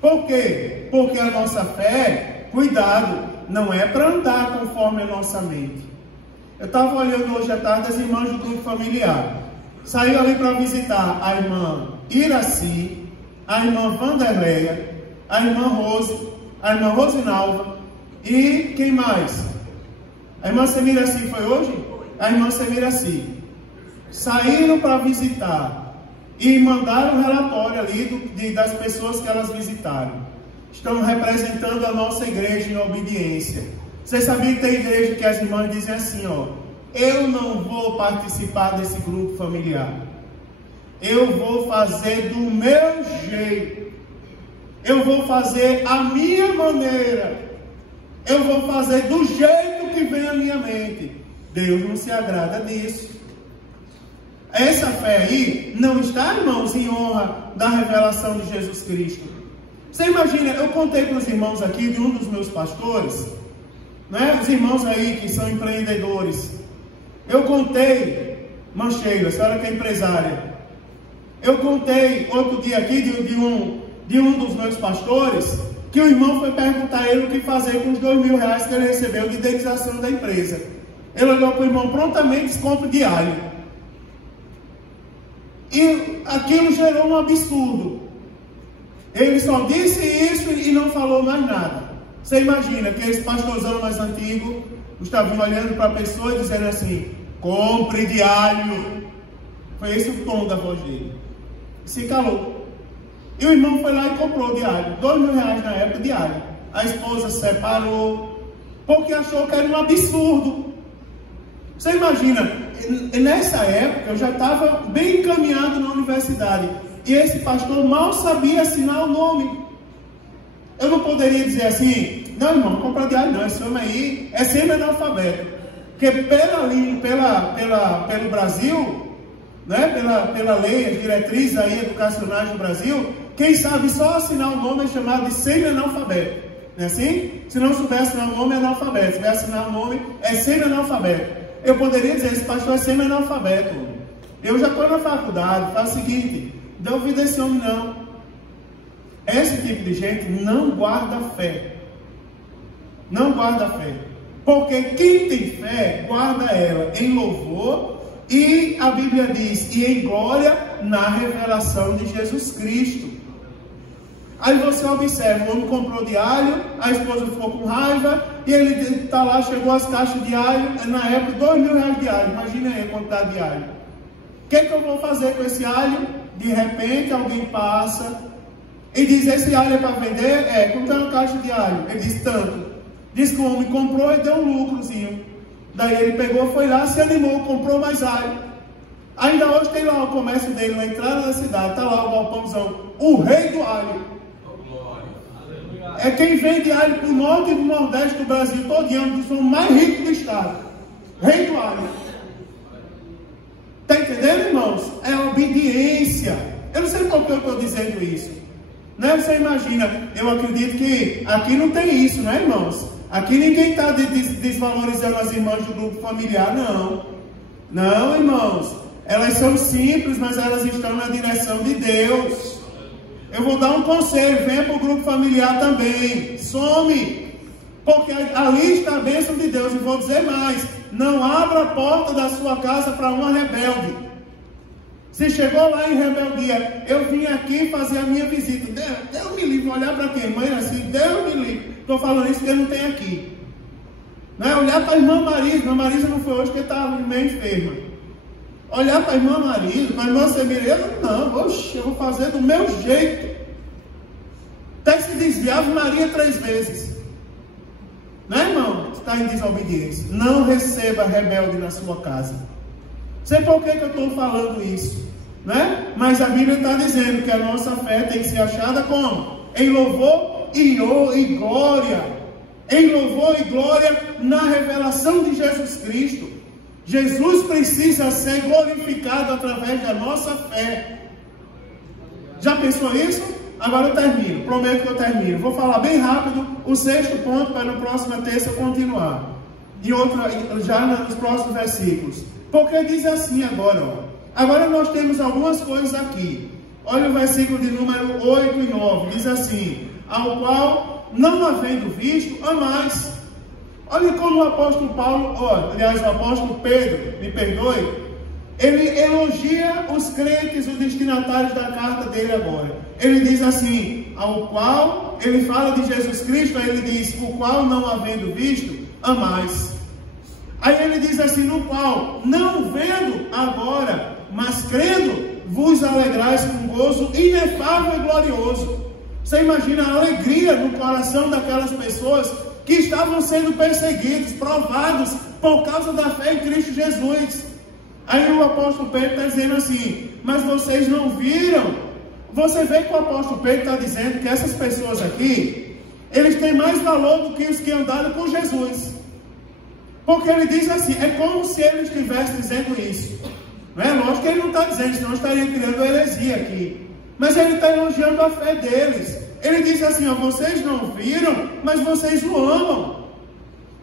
Por quê? quê? Porque a nossa fé, cuidado, não é para andar conforme a nossa mente. Eu estava olhando hoje à tarde as irmãs do grupo familiar. Saiu ali para visitar a irmã Iraci, a irmã Vanderleia, a irmã Rose, a irmã Rosinalva e quem mais? A irmã Semiraci foi hoje? A irmã Semiraci. Saíram para visitar e mandaram um relatório ali das pessoas que elas visitaram. Estão representando a nossa igreja em obediência. Você sabia que tem igreja que as irmãs dizem assim, ó: eu não vou participar desse grupo familiar. Eu vou fazer do meu jeito. Eu vou fazer a minha maneira. Eu vou fazer do jeito que vem à minha mente. Deus não se agrada disso. Essa fé aí não está, irmãos, em honra da revelação de Jesus Cristo. Você imagina, eu contei para os irmãos aqui de um dos meus pastores, né? Os irmãos aí que são empreendedores. Eu contei, Mancheira, a senhora que é empresária. Eu contei outro dia aqui de um dos meus pastores, que o irmão foi perguntar a ele o que fazer com os R$2.000 que ele recebeu de indenização da empresa. Ele olhou para o irmão prontamente, desconto diário. E aquilo gerou um absurdo. Ele só disse isso e não falou mais nada. Você imagina, aqueles pastorzão mais antigos estavam olhando para a pessoa e dizendo assim: compre diário. Foi esse o tom da voz dele. E se calou. E o irmão foi lá e comprou diário. R$2.000 na época, diário. A esposa se separou, porque achou que era um absurdo. Você imagina, nessa época eu já estava bem encaminhado na universidade. E esse pastor mal sabia assinar o nome. Eu não poderia dizer assim: não, irmão, não compra diário não, esse homem aí é semi-analfabeto. Porque pelo Brasil, né, pela lei, as diretrizes aí educacionais do Brasil, quem sabe só assinar o nome é chamado de semi-analfabeto. Não é assim? Se não souber assinar o nome, é analfabeto. Se souber assinar o nome, é semi-analfabeto. Eu poderia dizer: esse pastor é semi-analfabeto. Eu já estou na faculdade, faz o seguinte: não ouvido esse homem não. Esse tipo de gente não guarda fé. Não guarda fé. Porque quem tem fé, guarda ela em louvor e a Bíblia diz, e em glória na revelação de Jesus Cristo. Aí você observa, o homem comprou diário, a esposa ficou com raiva, e ele está lá, chegou as caixas de diário, na época R$2.000 diário. Imagina aí a quantidade de alho. O que eu vou fazer com esse alho? De repente alguém passa e diz: esse alho é para vender? É, quanto é uma caixa de alho? Ele diz: tanto. Diz que o homem comprou e deu um lucrozinho. Daí ele pegou, foi lá, se animou, comprou mais alho. Ainda hoje tem lá o comércio dele, na entrada da cidade, está lá o galpãozão, o rei do alho. É quem vende alho para o norte e do nordeste do Brasil todinho, que são mais ricos do estado. Rei do alho. Está entendendo, irmãos? É obediência. Eu não sei por que eu estou dizendo isso. Né? Você imagina, eu acredito que aqui não tem isso, né, irmãos? Aqui ninguém está desvalorizando as irmãs do grupo familiar, não. Não, irmãos. Elas são simples, mas elas estão na direção de Deus. Eu vou dar um conselho: venha para o grupo familiar também. Some. Porque ali está a bênção de Deus. E vou dizer mais: não abra a porta da sua casa para uma rebelde. Se chegou lá em rebeldia: eu vim aqui fazer a minha visita. Deus me livre. Olhar para quem? Mãe, assim, Deus me livre. Estou falando isso porque não tem aqui. Não é olhar para a irmã Marisa. Irmã Marisa não foi hoje porque estava meio enferma. Olhar para a irmã Marisa, para a irmã Semireza, não. Oxe, eu vou fazer do meu jeito. Até se desviava Maria 3 vezes. Não é, irmão? Está em desobediência. Não receba rebelde na sua casa. Sei por que eu estou falando isso, né? Mas a Bíblia está dizendo que a nossa fé tem que ser achada como? Em louvor e glória. Em louvor e glória na revelação de Jesus Cristo. Jesus precisa ser glorificado através da nossa fé. Já pensou isso? Agora eu termino, prometo que eu termino. Vou falar bem rápido o 6º ponto para na próxima terça continuar. E já nos próximos versículos. Porque diz assim agora, ó. Agora nós temos algumas coisas aqui. Olha o versículo de número 8 e 9. Diz assim: ao qual, não havendo visto, amais. Olha como o apóstolo Paulo, aliás, o apóstolo Pedro, me perdoe, ele elogia os crentes, os destinatários da carta dele agora. Ele diz assim, ao qual, ele fala de Jesus Cristo, aí ele diz, o qual não havendo visto, amais. Aí ele diz assim, no qual, não vendo agora, mas crendo, vos alegrais com gozo inefável e glorioso. Você imagina a alegria no coração daquelas pessoas que estavam sendo perseguidos, provados por causa da fé em Cristo Jesus. Aí o apóstolo Pedro está dizendo assim, mas vocês não viram? Você vê que o apóstolo Pedro está dizendo que essas pessoas aqui, eles têm mais valor do que os que andaram com Jesus. Porque ele diz assim, é como se ele estivesse dizendo isso. Não é lógico que ele não está dizendo, senão estaria criando heresia aqui. Mas ele está elogiando a fé deles. Ele diz assim, vocês não viram, mas vocês o amam.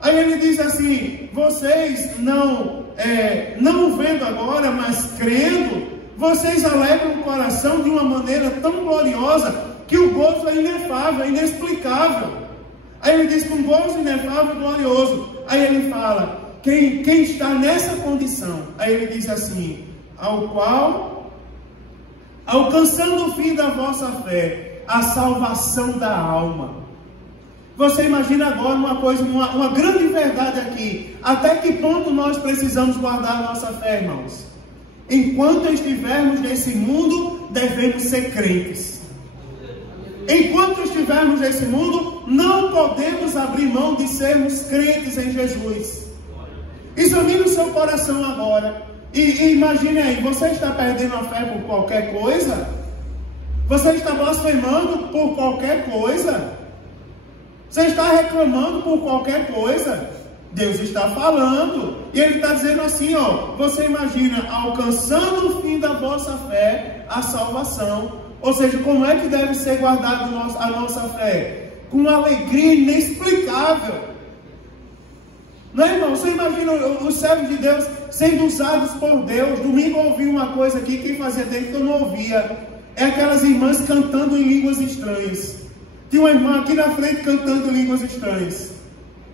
Aí ele diz assim, vocês não vendo agora, mas crendo, vocês alegram o coração de uma maneira tão gloriosa, que o gozo é inefável, é inexplicável. Aí ele diz, com gozo inefável e glorioso. Aí ele fala, quem está nessa condição? Aí ele diz assim, ao qual, alcançando o fim da vossa fé, a salvação da alma. Você imagina agora uma coisa, uma grande verdade aqui. Até que ponto nós precisamos guardar a nossa fé, irmãos? Enquanto estivermos nesse mundo, devemos ser crentes. Enquanto estivermos nesse mundo, não podemos abrir mão de sermos crentes em Jesus. Examine o seu coração agora. E imagine aí, você está perdendo a fé por qualquer coisa? Você está blasfemando por qualquer coisa? Você está reclamando por qualquer coisa? Deus está falando. E Ele está dizendo assim, você imagina, alcançando o fim da vossa fé, a salvação. Ou seja, como é que deve ser guardada a nossa fé? Com alegria inexplicável. Não é, irmão? Você imagina os servos de Deus sendo usados por Deus. Domingo eu ouvi uma coisa aqui que fazia tempo que eu não ouvia. É aquelas irmãs cantando em línguas estranhas. Tinha uma irmã aqui na frente cantando em línguas estranhas.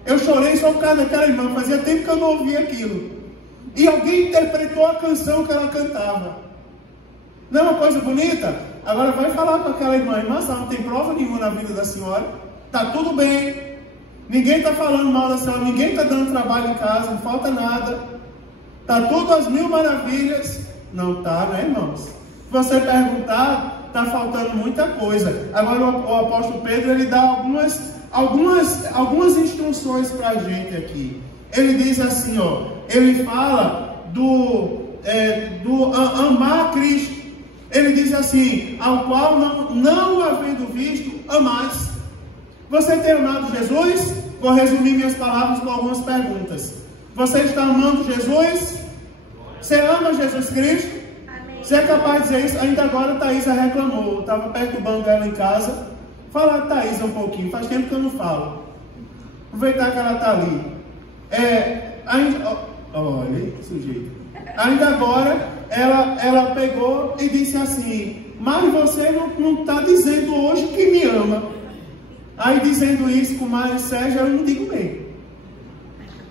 Eu chorei só por causa daquela irmã. Fazia tempo que eu não ouvia aquilo. E alguém interpretou a canção que ela cantava. Não é uma coisa bonita? Agora vai falar com aquela irmã. Irmã, não tem prova nenhuma na vida da senhora. Está tudo bem. Ninguém está falando mal da senhora. Ninguém está dando trabalho em casa. Não falta nada. Está tudo às mil maravilhas. Não está, né, irmãos? Se você perguntar, está faltando muita coisa. Agora o apóstolo Pedro, ele dá algumas instruções para a gente aqui. Ele diz assim, ele fala do amar a Cristo. Ele diz assim, ao qual não havendo visto, amais. Você tem amado Jesus? Vou resumir minhas palavras com algumas perguntas. Você está amando Jesus? Você ama Jesus Cristo? Você é capaz de dizer isso? Ainda agora a Thaisa reclamou. Eu estava perturbando ela em casa. Fala a Thaisa um pouquinho. Faz tempo que eu não falo. Aproveitar que ela está ali. Olha, sujeito. Ainda agora ela pegou e disse assim, mas você não está dizendo hoje que me ama. Aí dizendo isso com Mário e Sérgio, eu não digo bem.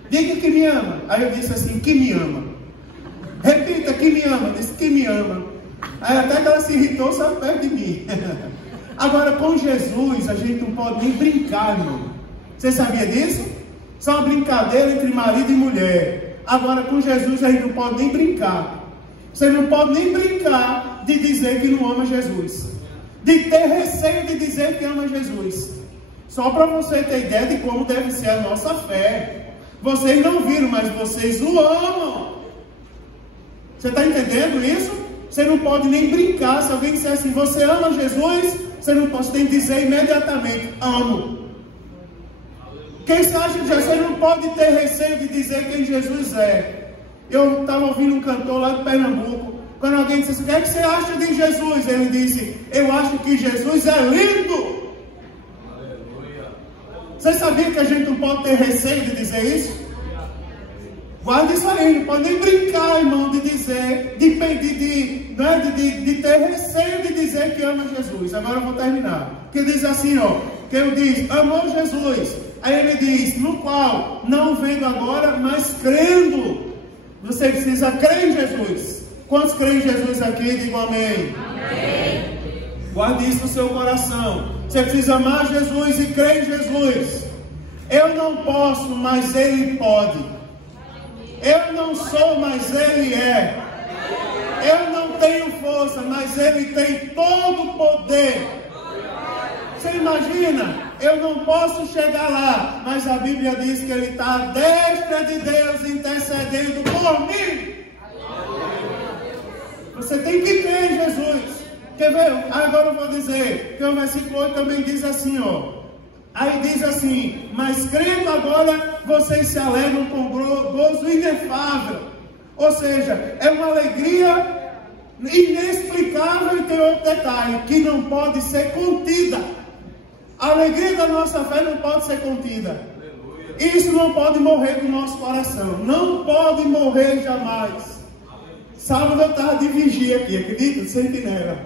Diga que me ama. Aí eu disse assim, que me ama. Repita, que me ama. Disse que me ama. Aí até que ela se irritou, só perto de mim. Agora com Jesus a gente não pode nem brincar, irmão. Você sabia disso? Isso é uma brincadeira entre marido e mulher. Agora com Jesus a gente não pode nem brincar. Você não pode nem brincar de dizer que não ama Jesus. De ter receio de dizer que ama Jesus. Só para você ter ideia de como deve ser a nossa fé. Vocês não viram, mas vocês o amam. Você está entendendo isso? Você não pode nem brincar. Se alguém disser assim, você ama Jesus? Você não pode, você tem que dizer imediatamente, amo. Quem se acha de Jesus, você não pode ter receio de dizer quem Jesus é. Eu estava ouvindo um cantor lá de Pernambuco. Quando alguém disse assim, o que é que você acha de Jesus? Ele disse, eu acho que Jesus é lindo. Você sabia que a gente não pode ter receio de dizer isso? Guarda isso aí, não pode nem brincar, irmão, de dizer, de ter receio de dizer que ama Jesus. Agora eu vou terminar. Que diz assim, ó, que ele diz, amou Jesus. Aí ele diz, no qual, não vendo agora, mas crendo. Você precisa crer em Jesus. Quantos creem em Jesus aqui? Digam amém. Amém. Guarde isso no seu coração. Você precisa amar Jesus e crer em Jesus. Eu não posso, mas Ele pode. Eu não sou, mas Ele é. Eu não tenho força, mas Ele tem todo o poder. Você imagina? Eu não posso chegar lá, mas a Bíblia diz que Ele está à destra de Deus intercedendo por mim. Você tem que crer em Jesus. Quer ver? Agora eu vou dizer, que o versículo 8 também diz assim, ó. Aí diz assim, mas crendo agora, vocês se alegram com gozo inefável. Ou seja, é uma alegria inexplicável. E tem outro detalhe, que não pode ser contida. A alegria da nossa fé não pode ser contida. Isso não pode morrer do nosso coração. Não pode morrer jamais. Sábado eu estava de vigia aqui, acredita? Sentinela.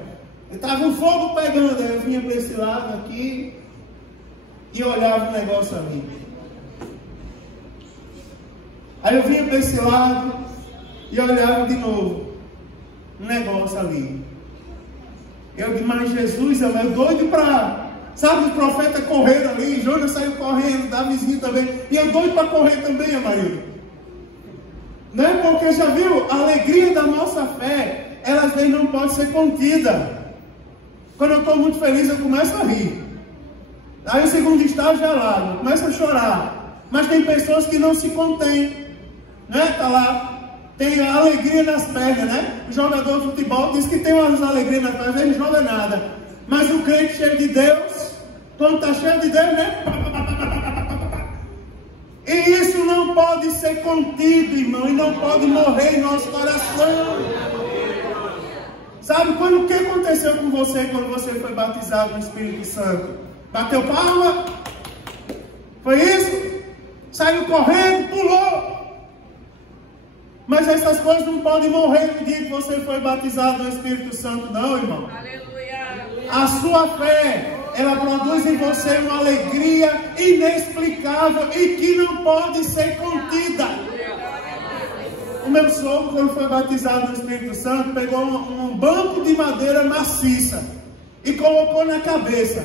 Estava um fogo pegando, aí eu vinha para esse lado aqui e olhava o negócio ali. Aí eu vinha para esse lado e olhava de novo um negócio ali. Eu disse, mas Jesus, eu doido para... Sabe, os profetas correram ali, Jonas saiu correndo, Davizinho também, e eu doido para correr também, Amarildo. Não é? Porque já viu, a alegria da nossa fé, ela às vezes não pode ser contida. Quando eu estou muito feliz, eu começo a rir. Aí o segundo estágio é lá, eu começo a chorar. Mas tem pessoas que não se contêm, né? Tá lá, tem alegria nas pernas, né? O jogador de futebol diz que tem umas alegrias nas pernas, ele não joga nada. Mas o crente cheio de Deus, quando está cheio de Deus, né? E isso não pode ser contido, irmão, e não pode morrer em nosso coração. Sabe o que aconteceu com você quando você foi batizado no Espírito Santo? Bateu palma? Foi isso? Saiu correndo, pulou. Mas essas coisas não podem morrer no dia que você foi batizado no Espírito Santo, não, irmão. Aleluia. A sua fé, ela produz em você uma alegria inexplicável e que não pode ser contida. O meu sogro, quando foi batizado no Espírito Santo, pegou um banco de madeira maciça e colocou na cabeça.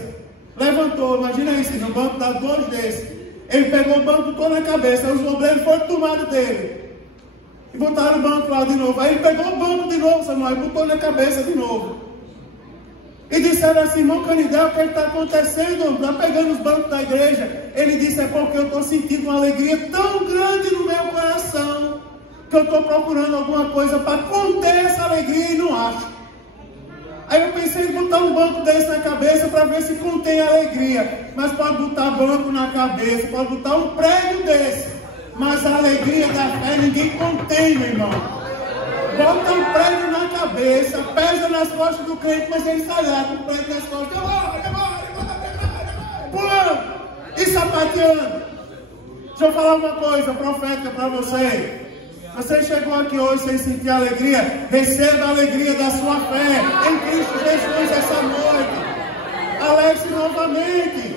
Levantou, imagina isso, no banco das duas desses. Ele pegou o banco e colocou na cabeça. Aí os obreiros foram tomar dele e botaram o banco lá de novo. Aí ele pegou o banco de novo, Samuel, e botou na cabeça de novo. E disseram assim, irmão Canidel, o que está acontecendo? Está pegando os bancos da igreja. Ele disse, é porque eu estou sentindo uma alegria tão grande no meu coração, que eu estou procurando alguma coisa para conter essa alegria e não acho. Aí eu pensei em botar um banco desse na cabeça para ver se contém a alegria. Mas pode botar banco na cabeça, pode botar um prédio desse. Mas a alegria da fé ninguém contém, meu irmão. Bota um prédio na cabeça, pesa nas costas do crente, mas ele sai lá com o prédio nas costas, pulando e sapateando. Deixa eu falar uma coisa profética para você. Você chegou aqui hoje sem sentir alegria, receba a alegria da sua fé em Cristo Jesus essa noite. Alegre-se novamente.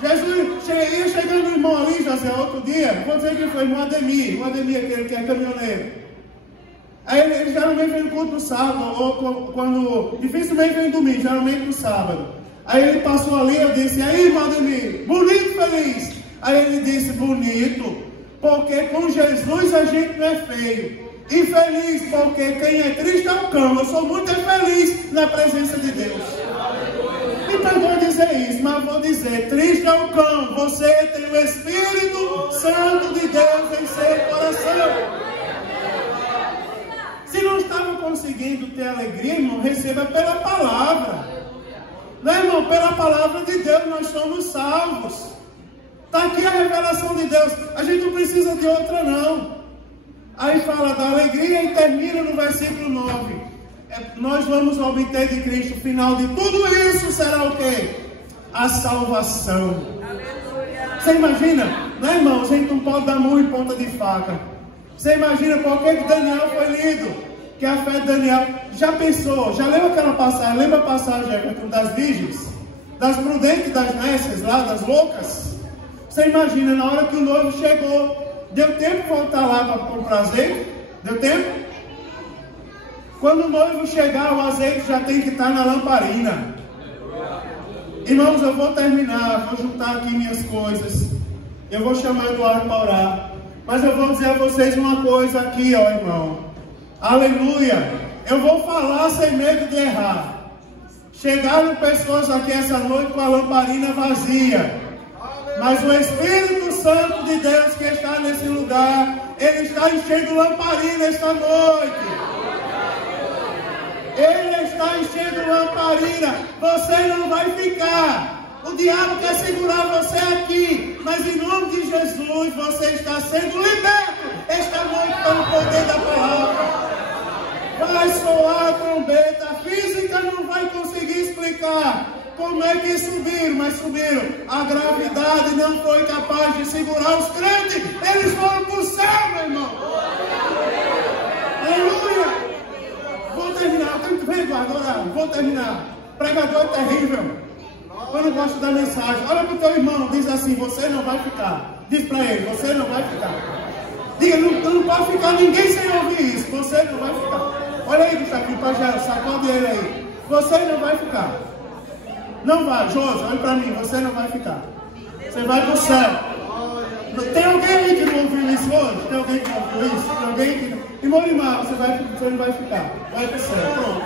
Jesus ia chegando o irmão ali, José, outro dia, vou dizer que foi o Ademir, aquele que é caminhoneiro. Aí ele geralmente vem no culto no sábado, ou quando dificilmente vem no domingo, geralmente no sábado. Aí ele passou ali, eu disse, e aí, irmão Ademir, bonito, feliz? Aí ele disse, bonito, porque com Jesus a gente não é feio. E feliz, porque quem é Cristo é o cão. Eu sou muito feliz na presença de Deus. Então eu vou dizer isso, mas vou dizer, triste é o cão, você tem o Espírito Santo de Deus em seu coração. Se não estava conseguindo ter alegria, irmão, receba pela palavra. Não, irmão, pela palavra de Deus nós somos salvos. Está aqui a revelação de Deus. A gente não precisa de outra, não. Aí fala da alegria e termina no versículo 9. Nós vamos obter de Cristo o final de tudo isso. Será o quê? A salvação. Aleluia. Você imagina? Não, irmão, a gente não pode dar murro em ponta de faca. Você imagina por que Daniel foi lido? Que a fé de Daniel, já pensou, já lembra aquela passagem, lembra a passagem, Everton, das virgens? Das prudentes, das nécias lá, das loucas? Você imagina, na hora que o noivo chegou, deu tempo de voltar lá para comprar azeite? Deu tempo? Quando o noivo chegar, o azeite já tem que estar na lamparina. Irmãos, eu vou terminar, vou juntar aqui minhas coisas. Eu vou chamar o Eduardo para orar. Mas eu vou dizer a vocês uma coisa aqui, ó, irmão. Aleluia. Eu vou falar sem medo de errar. Chegaram pessoas aqui essa noite com a lamparina vazia. Mas o Espírito Santo de Deus que está nesse lugar, ele está enchendo lamparina esta noite. Ele está enchendo lamparina. Você não vai ficar. O diabo quer segurar você aqui. Mas em nome de Jesus, você está sendo liberto esta noite pelo poder da palavra. Vai soar a trombeta. A física não vai conseguir explicar como é que subiram, mas subiram. A gravidade não foi capaz de segurar os crentes. Eles foram para o céu, meu irmão. Aleluia. Vou terminar. Eu tenho que ver, agora. Vou terminar. Pregador é terrível. Eu não gosto da mensagem. Olha para o teu irmão. Diz assim: você não vai ficar. Diz para ele: você não vai ficar. Diga: não pode ficar ninguém sem ouvir isso. Você não vai ficar. Olha aí que está aqui, Pajé. Sacode ele aí. Você não vai ficar. Não vai, Josi, olha para mim, você não vai ficar. Você vai para o céu. Tem alguém aí que não ouviu isso hoje? Tem alguém que não ouviu isso? Tem alguém que não... E Morimar, você não vai ficar. Vai para o céu, pronto.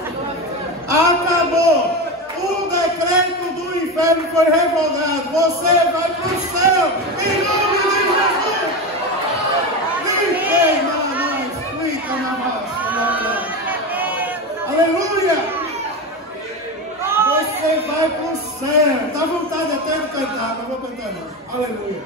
Acabou. O decreto do inferno foi revogado. Você vai para o céu. Em nome de Jesus. Ninguém mais explica na raça. Aleluia. Você vai para o céu. Dá vontade até de cantar, mas vou cantar não. Aleluia.